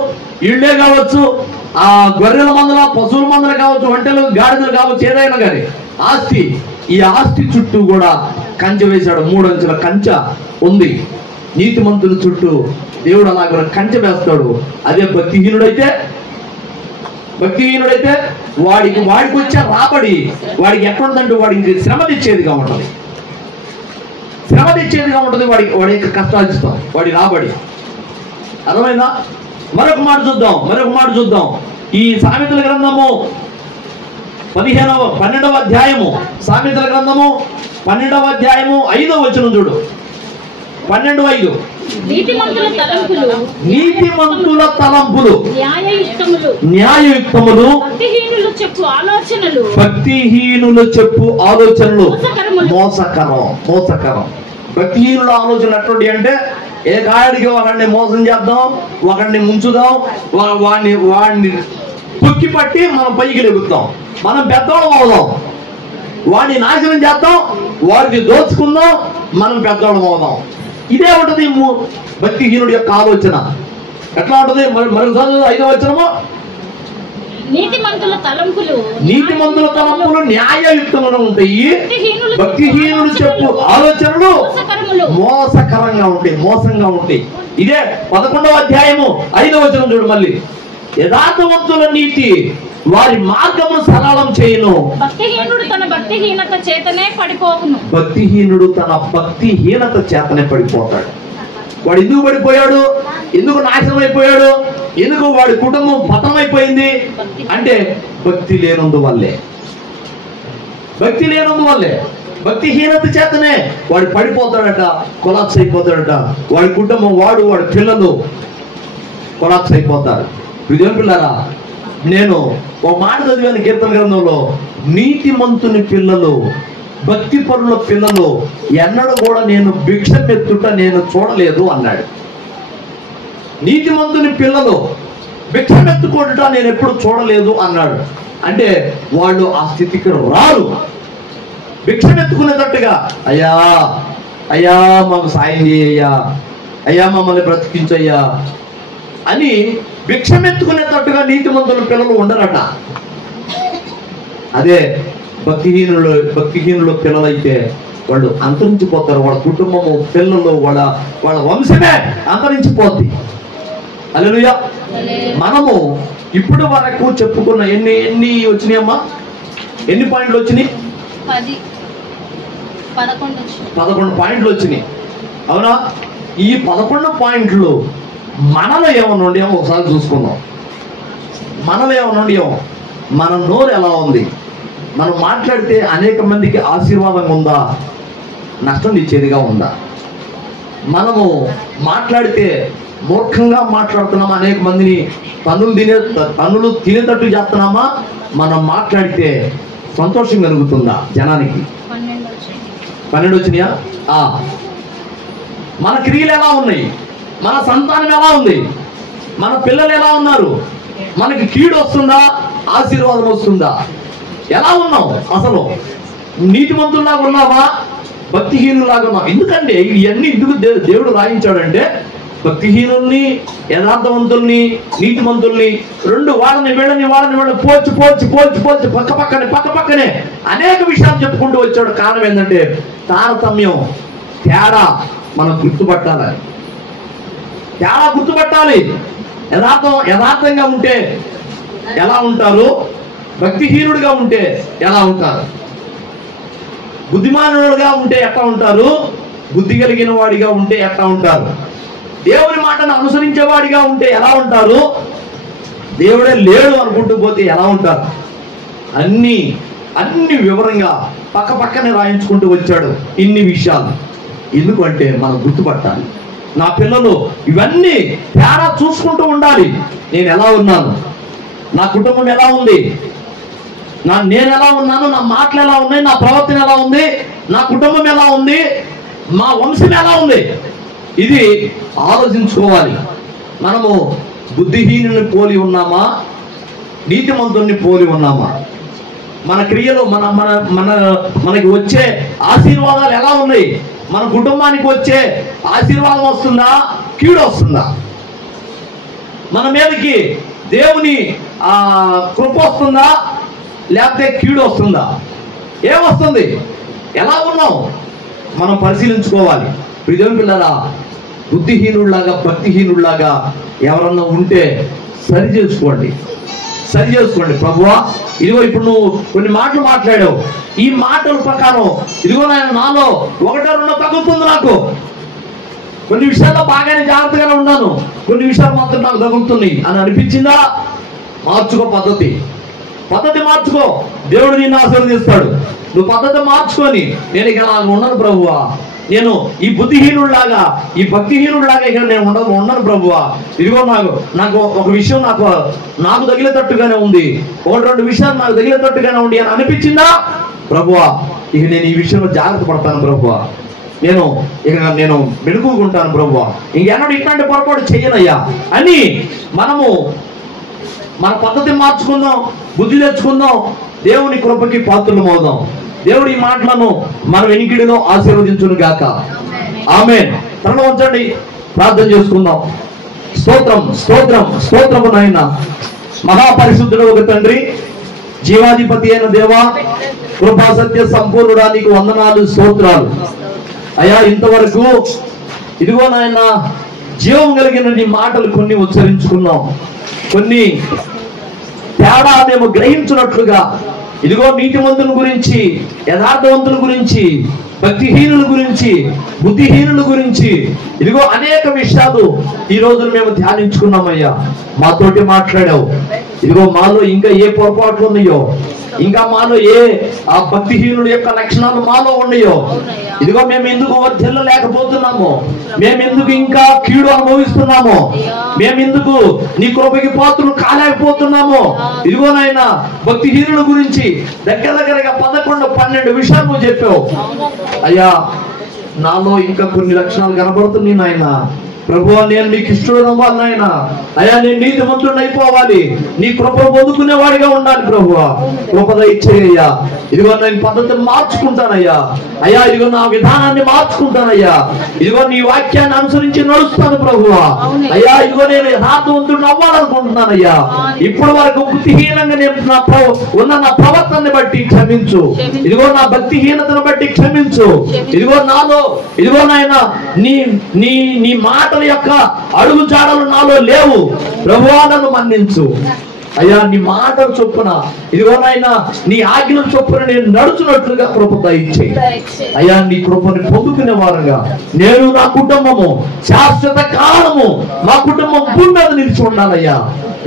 ఇళ్ళే కావచ్చు, ఆ గొర్రెల మందల, పశువుల మందలు కావచ్చు, ఒంటెలు, గాడిదలు కావచ్చు, ఏదైనా కానీ ఆస్తి. ఈ ఆస్తి చుట్టూ కూడా కంచె వేశాడు. 3 అంచెల కంచె ఉంది. నీతిమంతుల చుట్టూ దేవుడు అలాగ కంచె వేస్తాడు. అదే భక్తిహీనుడైతే వాడికి వచ్చే రాబడి వాడికి ఎక్కడుందంటే వాడికి శ్రమ తెచ్చేదిగా ఉంటుంది. వాడి యొక్క కష్టాలు ఇస్తాం, వాడి రాబడి. అర్థమైందా? మరొక మాట చూద్దాం. ఈ సామెతల గ్రంథము 12వ అధ్యాయము, సామెతల గ్రంథము 12వ అధ్యాయము 5వ వచనం చూడు. 12:5. నీతిమంతుల తలంపులు న్యాయయుక్తములు, భక్తిహీనులు చెప్పు ఆలోచనలు మోసకరం. భక్తిహీనుల ఆలోచనలు ఎటువంటి అంటే, ఏ గాడికి ఒకడిని మోసం చేద్దాం, ఒకడిని ముంచుదాం, వాడిని తొక్కి పట్టి మనం పైకి లెగుతాం, మనం పెద్దవాళ్ళం అవుదాం, వాడిని నాశనం చేద్దాం, వాడిని దోచుకుందాం, మనం పెద్దవాళ్ళం అవుదాం. ఇదే ఉంటది భక్తిహీనుడి యొక్క ఆలోచన. ఎట్లా ఉంటది? మరొకసారి 5వ వచనము. నీతిమంతుల తలంపులు న్యాయయుక్తములు ఉంటాయి, భక్తిహీనుడు చెప్పు ఆలోచనలు మోసంగా ఉంటాయి. ఇదే 11వ అధ్యాయము 5వ వచనం చూడు మళ్ళీ. యథార్థవంతుల నీతి వారి మార్గము సరళం చేయను, భక్తిహీనుడు తన భక్తిహీనత చేతనే పడిపోతాడు. వాడు ఎందుకు పడిపోయాడు? ఎందుకు నాశనం అయిపోయాడు? ఎందుకు వాడి కుటుంబం పతనం అయిపోయింది అంటే భక్తి లేనందువల్లే. భక్తిహీనత చేతనే వాడు పడిపోతాడట, కొలాప్స్ అయిపోతాడట. వాడి కుటుంబం, వాడి పిల్లలు కొలాప్స్ అయిపోతారు. ఇదేం పిల్లరా, నేను ఒక మాట చదివాను కీర్తన గ్రంథంలో, నీతిమంతుని పిల్లలు, భక్తి పరుల పిల్లలు ఎన్నడూ కూడా నేను భిక్షమెత్తుట నేను చూడలేదు అన్నాడు. నీతిమంతుని పిల్లలు భిక్షమెత్తుకోట నేను ఎప్పుడు చూడలేదు అన్నాడు. అంటే వాళ్ళు ఆ స్థితికి రారు. భిక్షమెత్తుకునేటట్టుగా అయ్యా అయ్యా మాకు సాయం చేయ్యా, అయ్యా మమ్మల్ని బ్రతికించయ్యా అని భిక్షమెత్తుకునేటట్టుగా నీతిమంతుల పిల్లలు ఉండరట. అదే భక్తిహీనులు పిల్లలైతే వాళ్ళు అంతరించిపోతారు. వాళ్ళ కుటుంబము, పిల్లలు, వాళ్ళ వంశమే అంతరించిపోద్ది. హల్లెలూయా. మనము ఇప్పుడు వరకు చెప్పుకున్న ఎన్ని వచ్చినాయమ్మా? ఎన్ని పాయింట్లు వచ్చినాయి? 11 పాయింట్లు వచ్చినాయి. అవునా? ఈ 11 పాయింట్లు మనలో ఏమన్నా ఉండేమో ఒకసారి చూసుకుందాం. మనలో ఏమన్నా ఉండేమో, మన నోరు ఎలా ఉంది, మనం మాట్లాడితే అనేక మందికి ఆశీర్వాదంగా ఉందా, నష్టం ఇచ్చేదిగా ఉందా? మనము మాట్లాడితే మూర్ఖంగా మాట్లాడుతున్నామా, అనేక మందిని తన్నులు తినేటట్టు చేస్తున్నామా? మనం మాట్లాడితే సంతోషం కలుగుతుందా జనానికి? 12 వచ్చినాయా? మన క్రియలు ఎలా ఉన్నాయి, మన సంతానం ఎలా ఉంది, మన పిల్లలు ఎలా ఉన్నారు, మనకి కీడు వస్తుందా, ఆశీర్వాదం వస్తుందా, ఎలా ఉన్నాం? అసలు నీతిమంతుల్లాగా ఉన్నావా, భక్తిహీనులాగా ఉన్నావా? ఎందుకంటే ఇవన్నీ ఎందుకు దేవుడు రాయించాడంటే, భక్తిహీనుల్ని, యథార్థవంతుల్ని, నీతిమంతుల్ని రెండు వాళ్ళని పోల్చి పక్కనే అనేక విషయాలు చెప్పుకుంటూ వచ్చాడు. కారణం ఏంటంటే తారతమ్యం, తేడా మనం గుర్తుపట్టాలి. తేడా గుర్తుపట్టాలి. యథార్థంగా ఉంటే ఎలా ఉంటారు, భక్తిహీనుడిగా ఉంటే ఎలా ఉంటారు, బుద్ధిమానుడుగా ఉంటే ఎట్లా ఉంటారు, బుద్ధి కలిగిన వాడిగా ఉంటే ఎట్లా ఉంటారు, దేవుని మాటను అనుసరించేవాడిగా ఉంటే ఎలా ఉంటారు, దేవుడే లేడు అనుకుంటూ పోతే ఎలా ఉంటారు, అన్ని వివరంగా పక్కనే రాయించుకుంటూ వచ్చాడు ఇన్ని విషయాలు. ఎందుకంటే మనం గుర్తుపట్టాలి. నా పిల్లలు ఇవన్నీ తేడా చూసుకుంటూ ఉండాలి. నేను ఎలా ఉన్నాను, నా కుటుంబం ఎలా ఉంది, నేను ఎలా ఉన్నాను, నా మాటలు ఎలా ఉన్నాయి, నా ప్రవర్తన ఎలా ఉంది, నా కుటుంబం ఎలా ఉంది, మా వంశం ఎలా ఉంది, ఇది ఆలోచించుకోవాలి. మనము బుద్ధిహీనుని పోలి ఉన్నామా, నీతిమంతుని పోలి ఉన్నామా? మన క్రియలు, మనకి వచ్చే ఆశీర్వాదాలు ఎలా ఉన్నాయి? మన కుటుంబానికి వచ్చే ఆశీర్వాదం వస్తుందా, కీడు వస్తుందా? మన మీదకి దేవుని కృప వస్తుందా, లేకపోతే కీడు వస్తుందా? ఏమొస్తుంది? ఎలా ఉన్నాం మనం పరిశీలించుకోవాలి. దేవుని పిల్లరా, బుద్ధిహీనుడిలాగా, భక్తిహీనుడిలాగా ఎవరన్నా ఉంటే సరి చేసుకోండి. ప్రభువా, ఇదిగో ఇప్పుడు నువ్వు కొన్ని మాటలు మాట్లాడావు, ఈ మాటల ప్రకారం ఇదిగో నాలో 1-2 తగులుతుంది, నాకు కొన్ని విషయాల్లో బాగానే జాగ్రత్తగానే ఉన్నాను, కొన్ని విషయాలు మాత్రం నాకు తగులుతున్నాయి అని అనిపించిందా? మార్చుకో, పద్ధతి మార్చుకో. దేవుడు నిన్ను ఆశీర్వదిస్తాడు. నువ్వు పద్ధతి మార్చుకొని, నేను ఇక నాకు ఉండను ప్రభువా, నేను ఈ బుద్ధిహీనుడిలాగా, ఈ భక్తిహీనుడిలాగా ఇక నేను ఉండను ప్రభువా, ఇదిగో నాకు ఒక విషయం నాకు తగిలేటట్టుగానే ఉంది, 1-2 విషయాలు నాకు తగిలేటట్టుగానే ఉంది అని అనిపించిందా? ప్రభువా, ఇక నేను ఈ విషయంలో జాగ్రత్త పడతాను ప్రభువా, నేను మెలుగుకుంటాను ప్రభువా, ఇంకెన్నడూ ఇట్లాంటి పొరపాటు చెయ్యనయ్యా అని మనము మన పద్ధతి మార్చుకుందాం, బుద్ధి తెచ్చుకుందాం, దేవుని కృపకి పాత్రలు మోదాం. దేవుడు ఈ మాటలను మన వెనికిడిలో ఆశీర్వదించును గాక. ఆమేన్. తనలో ఉంచండి, ప్రార్థన చేసుకుందాం. స్తోత్రము నాయన, మహాపరిశుద్ధుడు ఒక తండ్రి, జీవాధిపతి అయిన దేవా, కృపా సత్య సంపూర్ణుడా, నీకు వందనాలు, స్తోత్రాలు అయ్యా. ఇంతవరకు ఇదిగో నాయన, జీవం కలిగిన నీ మాటలు కొన్ని ఉచ్చరించుకున్నాం, కొన్ని తేడా మేము గ్రహించినట్లుగా ఇదిగో నీతిమంతుల గురించి, యథార్థవంతుల గురించి, భక్తిహీనుల గురించి, బుద్ధిహీనుల గురించి ఇదిగో అనేక విషయాలు ఈ రోజు మేము ధ్యానించుకున్నామయ్యా. మాతోటి మాట్లాడావు, ఇదిగో మాలో ఇంకా ఏ పొరపాట్లు ఉన్నాయో, ఇంకా మాలో ఏ ఆ భక్తిహీనుడి యొక్క లక్షణాలు మాలో ఉన్నాయో, ఇదిగో మేము ఎందుకు వర్ధిల్లలేకపోతున్నాము, మేమెందుకు ఇంకా కీడు అనుభవిస్తున్నాము, మేమెందుకు నీ కృపకి పాత్రలు కాలేకపోతున్నాము. ఇదిగో నాయన భక్తిహీనుల గురించి దగ్గరగా 11-12 విషయాలు నువ్వు చెప్పావు అయ్యా. నాలో ఇంకా కొన్ని లక్షణాలు కనబడుతున్నాయి నాయన. ప్రభువా, నేను నీకు ఇష్టడు అవ్వాలి నాయన. అయ్యా, నేను నీతిమంతుడిని అయిపోవాలి, నీ కృప పొందుకునేవాడిగా ఉండాలి. ప్రభువా, కృప దయచేయ్యా. ఇదిగో నేను పద్ధతిని మార్చుకుంటానయ్యా. అయ్యా, ఇదిగో నా విధానాన్ని మార్చుకుంటానయ్యా. ఇదిగో నీ వాక్యాన్ని అనుసరించి నడుస్తాను ప్రభువా. అయ్యా, ఇదిగో నేను యథార్థవంతుడిని అవ్వాలనుకుంటున్నానయ్యా. ఇప్పటి వరకు బుద్ధిహీనంగా నేను నా ప్రవర్తనని బట్టి క్షమించు. ఇదిగో నా భక్తిహీనతను బట్టి క్షమించు. ఇదిగో నాలో, ఇదిగో నాయన నీ నీ నీ మాటల యొక్క అడుగు జాడలు నాలో లేవు. ప్రభువా, నన్ను మన్నించు అయ్యా. నీ మాటలు చొప్పున, ఇదిగో నాయన నీ ఆజ్ఞల చొప్పున నేను నడుచున్నట్లుగా కృప దయచేయి అయ్యా. నీ కృపని పొందుకునే వారుగా నేను, నా కుటుంబము శాశ్వత కాలము మా కుటుంబం భూమి మీద నిలిచి ఉండాలయ్యా.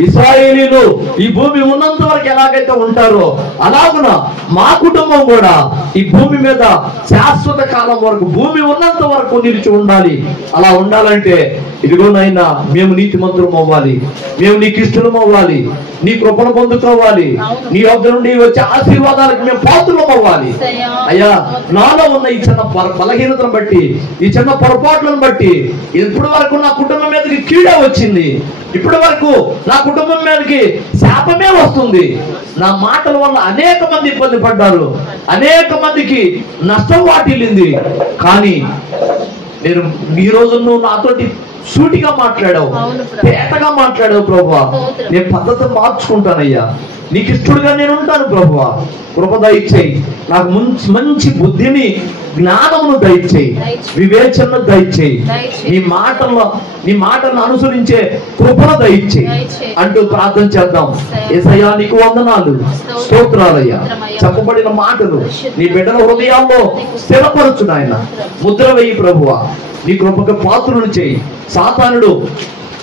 ఇశ్రాయేలీలు ఈ భూమి ఉన్నంత వరకు ఎలాగైతే ఉంటారో అలాగున మా కుటుంబం కూడా ఈ భూమి మీద శాశ్వత కాలం వరకు, భూమి ఉన్నంత వరకు నిలిచి ఉండాలి. అలా ఉండాలంటే ఇదిగోనైనా మేము నీతిమంతులం అవ్వాలి, మేము నీకు ఇష్టం అవ్వాలి, నీ కృపను పొందుకోవాలి, నీ వద్ద నుండి వచ్చే ఆశీర్వాదాలకు మేము పాత్రలం అవ్వాలి. అయ్యా, నాలో ఉన్న ఈ చిన్న బలహీనతను బట్టి, ఈ చిన్న పొరపాట్లను బట్టి ఇప్పటి వరకు నా కుటుంబం మీదకి కీడే వచ్చింది. ఇప్పటి వరకు నా కుటుంబం మీదకి శాపమే వస్తుంది. నా మాటల వల్ల అనేక మంది ఇబ్బంది పడ్డారు, అనేక మందికి నష్టం వాటిల్లింది. కానీ నేను ఈ రోజు నువ్వు నాతోటి సూటిగా మాట్లాడావు, పేటగా మాట్లాడావు ప్రభువా. నేను పద్ధతి మార్చుకుంటానయ్యా, నీకు ఇష్టడుగా నేను ఉంటాను ప్రభువా. కృప దయచేయి, నాకు మంచి బుద్ధిని, జ్ఞానమును దయచేయి, వివేచనను దయచేయి, నీ మాటలను అనుసరించే కృపను దయచేయి అంటూ ప్రార్థన చేద్దాం. యేసయ్యా, నీకు వందనాలు, స్తోత్రాలయ్యా. చెప్పబడిన మాటలు నీ బిడ్డల హృదయాల్లో స్థిరపరచు నాయన. ముద్ర వేయి ప్రభువా. నీ కృపకు పాత్రలు చేయి. సాతానుడు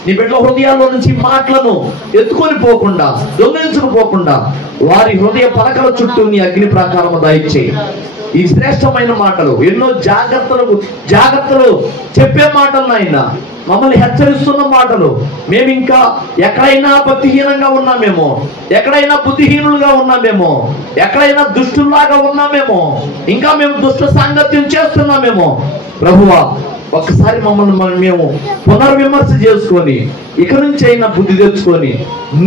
నీ బిడ్డల హృదయాల్లో నుంచి మాటలను ఎత్తుకొని పోకుండా, దొంగిలించుకుపోకుండా వారి హృదయ పలకల చుట్టూ నీ అగ్ని ప్రాకారము దయచేయి. ఈ శ్రేష్టమైన మాటలు, ఎన్నో జాగ్రత్తలు చెప్పే మాటలు నాయన, మమ్మల్ని హెచ్చరిస్తున్న మాటలు, మేము ఇంకా ఎక్కడైనా భక్తిహీనంగా ఉన్నామేమో, ఎక్కడైనా బుద్ధిహీనులుగా ఉన్నామేమో, ఎక్కడైనా దుష్టుల్లాగా ఉన్నామేమో, ఇంకా మేము దుష్ట సాంగత్యం చేస్తున్నామేమో ప్రభువా. ఒక్కసారి మమ్మల్ని మేము పునర్విమర్శ చేసుకొని ఇక నుంచి అయినా బుద్ధి తెచ్చుకొని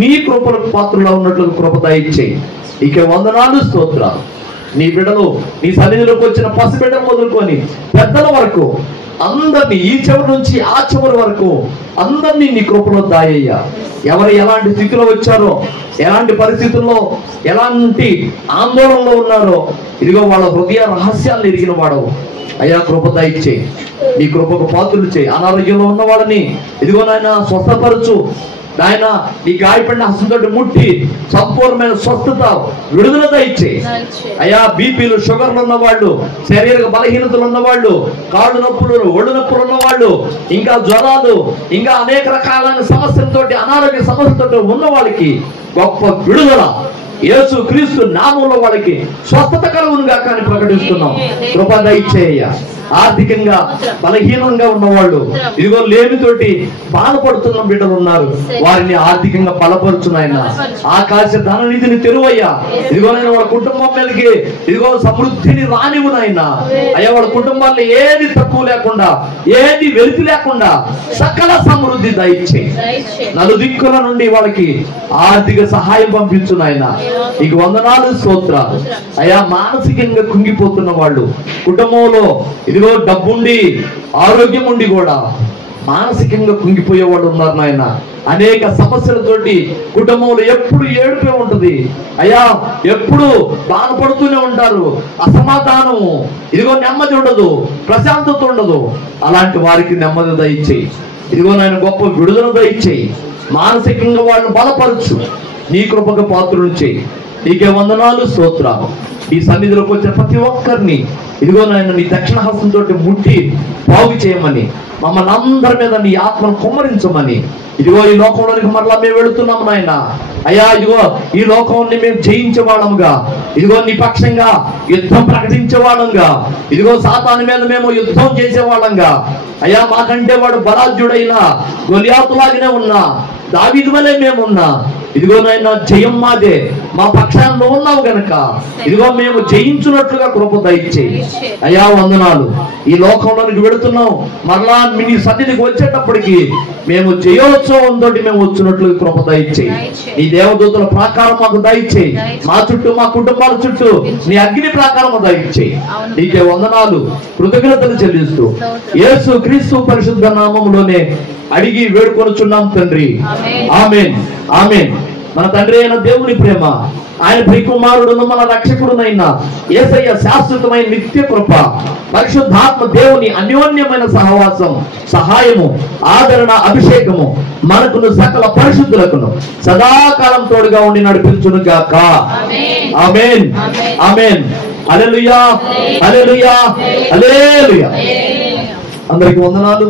నీ కృపలకు పాత్రలో ఉన్నట్లు కృప దయచేయి. ఇక వందనాలు, స్తోత్రాలు. నీ బిడ్డలు నీ సన్నిధిలోకి వచ్చిన పసిబిడ్డలు మొదలుకొని పెద్దల వరకు అందరినీ, ఈ చివరి నుంచి ఆ చివరి వరకు అందరినీ నీ కృపలో దాయ్యా. ఎవరు ఎలాంటి స్థితిలో వచ్చారో, ఎలాంటి పరిస్థితుల్లో, ఎలాంటి ఆందోళనలో ఉన్నారో, ఇదిగో వాళ్ళ హృదయ రహస్యాలను ఎరిగిన వాడవు అయ్యా. కృప దయచేయి, నీ కృపకు పాత్రలు చేయి. అనారోగ్యంలో ఉన్న వాళ్ళని ఇదిగో నాయన స్వస్థపరచు నాయన. నీ గాయపడిన హస్తంతో ముట్టి సంపూర్ణమైన స్వస్థత, విడుదల దయచేయి అయ్యా. బీపీలు, షుగర్లు ఉన్నవాళ్ళు, శరీర బలహీనతలు ఉన్నవాళ్ళు, కాళ్ళు నొప్పులు, ఒళ్ళు నొప్పులు ఉన్నవాళ్ళు, ఇంకా జ్వరాలు, ఇంకా అనేక రకాలైన సమస్యలతో, అనారోగ్య సమస్యలతో ఉన్న వాళ్ళకి గొప్ప విడుదల యేసు క్రీస్తు నామంలో వాళ్ళకి స్వస్థత కలుగునుగా కానీ ప్రకటిస్తున్నాం. కృప దయచేయ. ఆర్థికంగా బలహీనంగా ఉన్నవాళ్ళు, ఇదిగో లేమితోటి బాధపడుతున్న బిడ్డలు ఉన్నారు, వారిని ఆర్థికంగా బలపరుచున్నాయన. ఆకాశ ధననిధిని తెరువయ్యా. ఇదిగో నేను వాళ్ళ కుటుంబం మీదకి ఇదిగో సమృద్ధిని రానివు నాయనా. అయ్యా, వాళ్ళ కుటుంబాల్లో ఏది తక్కువ లేకుండా, ఏది వెలితి లేకుండా సకల సమృద్ధి దయచేయి. నలుదిక్కుల నుండి వాళ్ళకి ఆర్థిక సహాయం పంపించు నాయన. నీకు వందనాలు, స్తోత్రాలు అయ్యా. మానసికంగా కుంగిపోతున్న వాళ్ళు, కుటుంబంలో ఇదిగో డబ్బుండి, ఆరోగ్యం ఉండి కూడా మానసికంగా కుంగిపోయే వాళ్ళు ఉన్నారు నాయన. అనేక సమస్యలతోటి కుటుంబంలో ఎప్పుడు ఏడుపే ఉంటుంది అయ్యా, ఎప్పుడు బాధపడుతూనే ఉంటారు, అసమాధానము, ఇదిగో నెమ్మది ఉండదు, ప్రశాంతత ఉండదు. అలాంటి వారికి నెమ్మది దయచేయి. ఇదిగో నాయన గొప్ప విడుదల దయచేయి. మానసికంగా వాళ్ళని బలపరచు. నీ కృపకు పాత్రలు చేయి. నీకే వందనాలు, స్తోత్రాలు. ఈ సన్నిధిలోకి వచ్చిన ప్రతి ఒక్కరిని ఇదిగో నాయన నీ దక్షిణ హస్తంతో ముట్టి బాగు చేయమని మమ్మల్ని అందరి మీద నీ ఆత్మను కుమ్మరించమని. ఇదిగో ఈ లోకంలోనికి మరలా మేము వెళుతున్నాము నాయన. అయ్యా ఇదిగో ఈ లోకాన్ని మేము జయించేవాళ్ళముగా, ఇదిగో నీ పక్షంగా యుద్ధం ప్రకటించేవాళ్ళంగా, ఇదిగో సాతాను మీద మేము యుద్ధం చేసేవాళ్ళంగా. అయ్యా మాకంటే వాడు బలాఢ్యుడైన గొలియాతులాగానే ఉన్నా, దావీదు వలె మేమున్నా, ఇదిగో నాయన జయం మాదే, మా పక్షాన్ని ఉన్నావు గనక ఇదిగో మేము జయించున్నట్లుగా కృప దయచేయి. అయ్యా వందనాలు. ఈ లోకంలోనికి వెళుతున్నాం, మరలా నీ సన్నిధికి వచ్చేటప్పటికి మేము జయోత్సవంతో మేము వచ్చినట్లుగా కృప దయచేయి. నీ దేవదూతల ప్రాకారం మాకు దయచేయి. మా చుట్టూ మా కుటుంబాల చుట్టూ నీ అగ్ని ప్రాకారం దయచేయి. నీకే వందనాలు, కృతజ్ఞతలు చెల్లిస్తూ యేసు క్రీస్తు పరిశుద్ధ నామములోనే అడిగి వేడుకొనుచున్నాం తండ్రి. ఆమేన్, ఆమేన్. మన తండ్రి అయిన దేవుని ప్రేమ, ఆయన ప్రియకుమారుడును మన రక్షకుడునైన యేసయ్య శాశ్వతమైన నిత్య కృప, పరిశుద్ధాత్మ దేవుని అన్యోన్యమైన సహవాసం, సహాయము, ఆదరణ, అభిషేకము మనకును సకల పరిశుద్ధులకును సదాకాలం తోడుగా ఉండి నడిపించును గాక. ఆమేన్, ఆమేన్. హల్లెలూయా, హల్లెలూయా, హల్లెలూయా. అందరికీ వందనాలు.